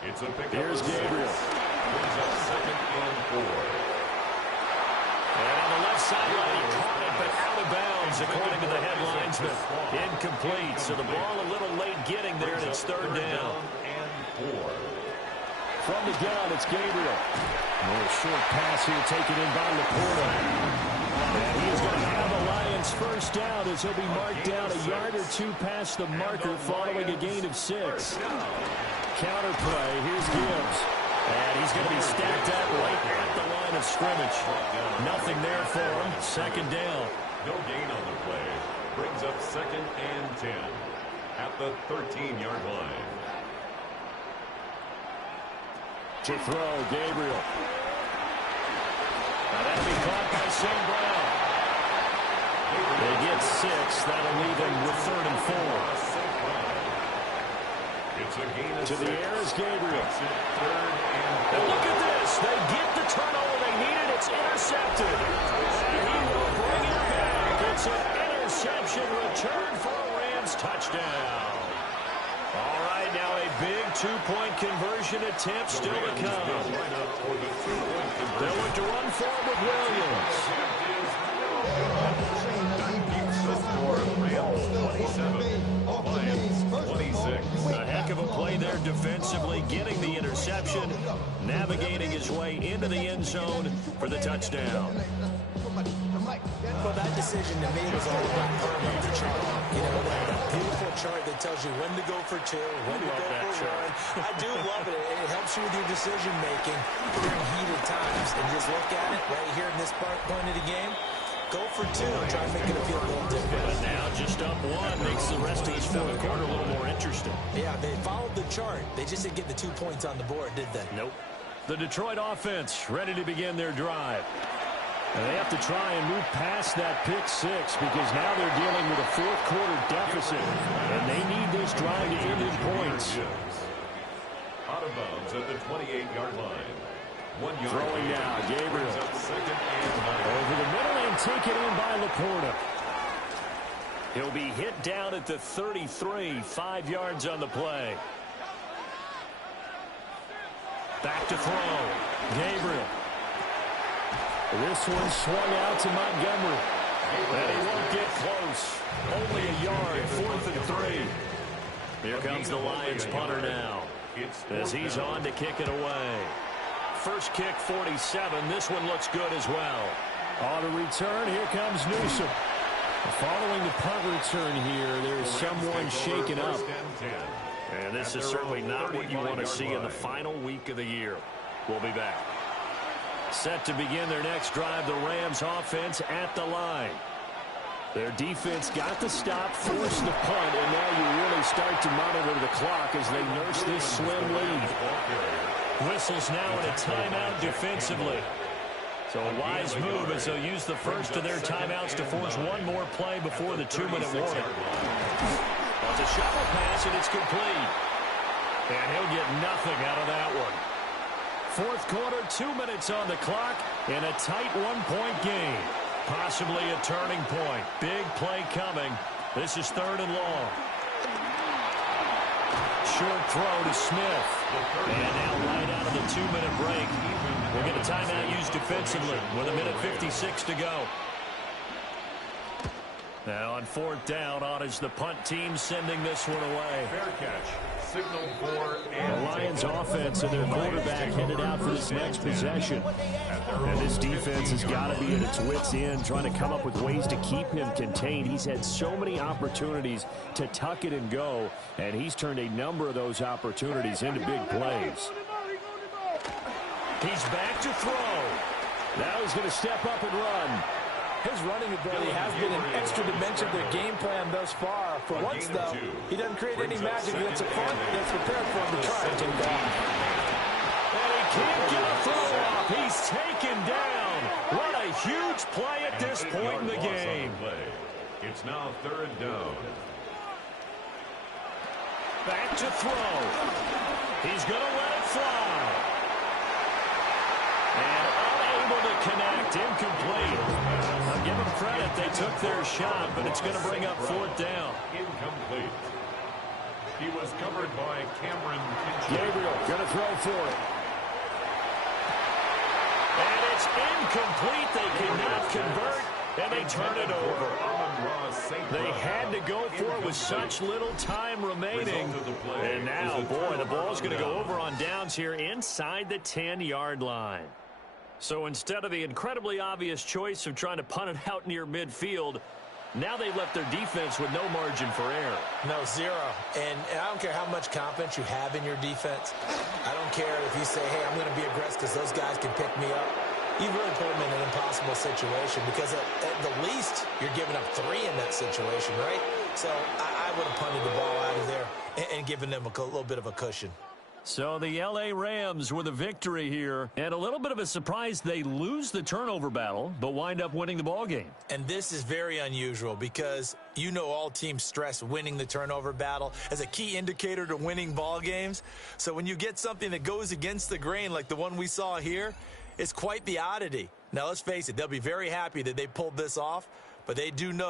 It's a pickup. Here's Gabriel. Brings up second and 4. And on the left sideline, he caught it, but out of bounds, according to the headlinesman. Incomplete, so the ball a little late getting there, and it's third down. And 4. From the gun, it's Gabriel. A short pass here taken in by Laporta. And he is going to have the Lions first down as he'll be marked down a yard or 2 past the marker following a gain of 6. Counter play, here's Gibbs. And he's going to be stacked up right at the line of scrimmage. Nothing there for him. Second down. No gain on the play. Brings up second and 10 at the 13-yard line. To throw, Gabriel. Now that'll be caught by St. Brown. They get 6. That'll leave him with third and 4. It's a gain of to 6. The air is Gabriel. And look at this. They get the turnover they needed. It's intercepted. And he will bring it back. It's an interception return for a Rams touchdown. All right, now a big 2-point conversion attempt still to come. They'll look to run forward with Williams. A heck of a play there defensively, getting the interception, navigating his way into the end zone for the touchdown. Well, that decision to me was all about permanent the chart. You know, that beautiful chart that tells you when to go for 2, when to go for 1. I do love it. It helps you with your decision making during heated times. And just look at it right here in this point of the game. Go for 2 and try to make it feel a little different. But now just up 1 makes the rest of this fourth quarter a little more interesting. Yeah, they followed the chart. They just didn't get the 2 points on the board, did they? Nope. The Detroit offense ready to begin their drive. And they have to try and move past that pick six because now they're dealing with a fourth-quarter deficit, and they need this drive to end in points. Out of bounds at the 28-yard line. 1 yard. Throwing now, Gabriel. Over the middle and taken in by Laporta. He'll be hit down at the 33, 5 yards on the play. Back to throw. Gabriel. This one swung out to Montgomery. And he won't get close. Only a yard, 4th and 3. Here comes the Lions punter now, as he's on to kick it away. First kick, 47. This one looks good as well. On the return, here comes Newsome. Following the punt return here, there's someone shaken up. And this is certainly not what you want to see in the final week of the year. We'll be back. Set to begin their next drive, the Rams offense at the line. Their defense got the stop, forced the punt, and now you really start to monitor the clock as they nurse this slim lead. Whistles now in a timeout defensively. So a wise move as they'll use the first of their timeouts to force one more play before the 2-minute warning. It's a shovel pass, and it's complete. And he'll get nothing out of that one. Fourth quarter, 2 minutes on the clock, and a tight one-point game. Possibly a turning point. Big play coming. This is 3rd and long. Short throw to Smith. And now right out of the 2-minute break, we'll get a timeout used defensively with 1:56 to go. Now on 4th down, on is the punt team sending this one away. Fair catch. Signal for the Lions offense and their quarterback headed out for this next possession. And this defense has got to be at its wits' end, trying to come up with ways to keep him contained. He's had so many opportunities to tuck it and go, and he's turned a number of those opportunities into big plays. He's back to throw. Now he's going to step up and run. His running ability has been an extra dimension to their game plan thus far. For once, though, he doesn't create any magic against a front that's prepared for him to try and take down. And he can't get a throw off. He's taken down. What a huge play at this point in the game. It's now 3rd down. Back to throw. He's going to let it fly. And unable to connect. Incomplete. I'll give them credit. They took their shot, but it's going to bring up 4th down. Incomplete. He was covered by Cameron Kinchler. Gabriel going to throw for it. And it's incomplete. They cannot convert, and they turn it over. They had to go for it with such little time remaining. And now, boy, the ball's going to go over on downs here inside the 10-yard line. So instead of the incredibly obvious choice of trying to punt it out near midfield, now they've left their defense with no margin for error. No, zero. And I don't care how much confidence you have in your defense. I don't care if you say, hey, I'm going to be aggressive because those guys can pick me up. You've really put them in an impossible situation because at the least you're giving up 3 in that situation, right? So I would have punted the ball out of there and given them a little bit of a cushion. So the L.A. Rams with a victory here, and a little bit of a surprise, they lose the turnover battle, but wind up winning the ball game. And this is very unusual because you know all teams stress winning the turnover battle as a key indicator to winning ball games. So when you get something that goes against the grain like the one we saw here, it's quite the oddity. Now let's face it, they'll be very happy that they pulled this off, but they do know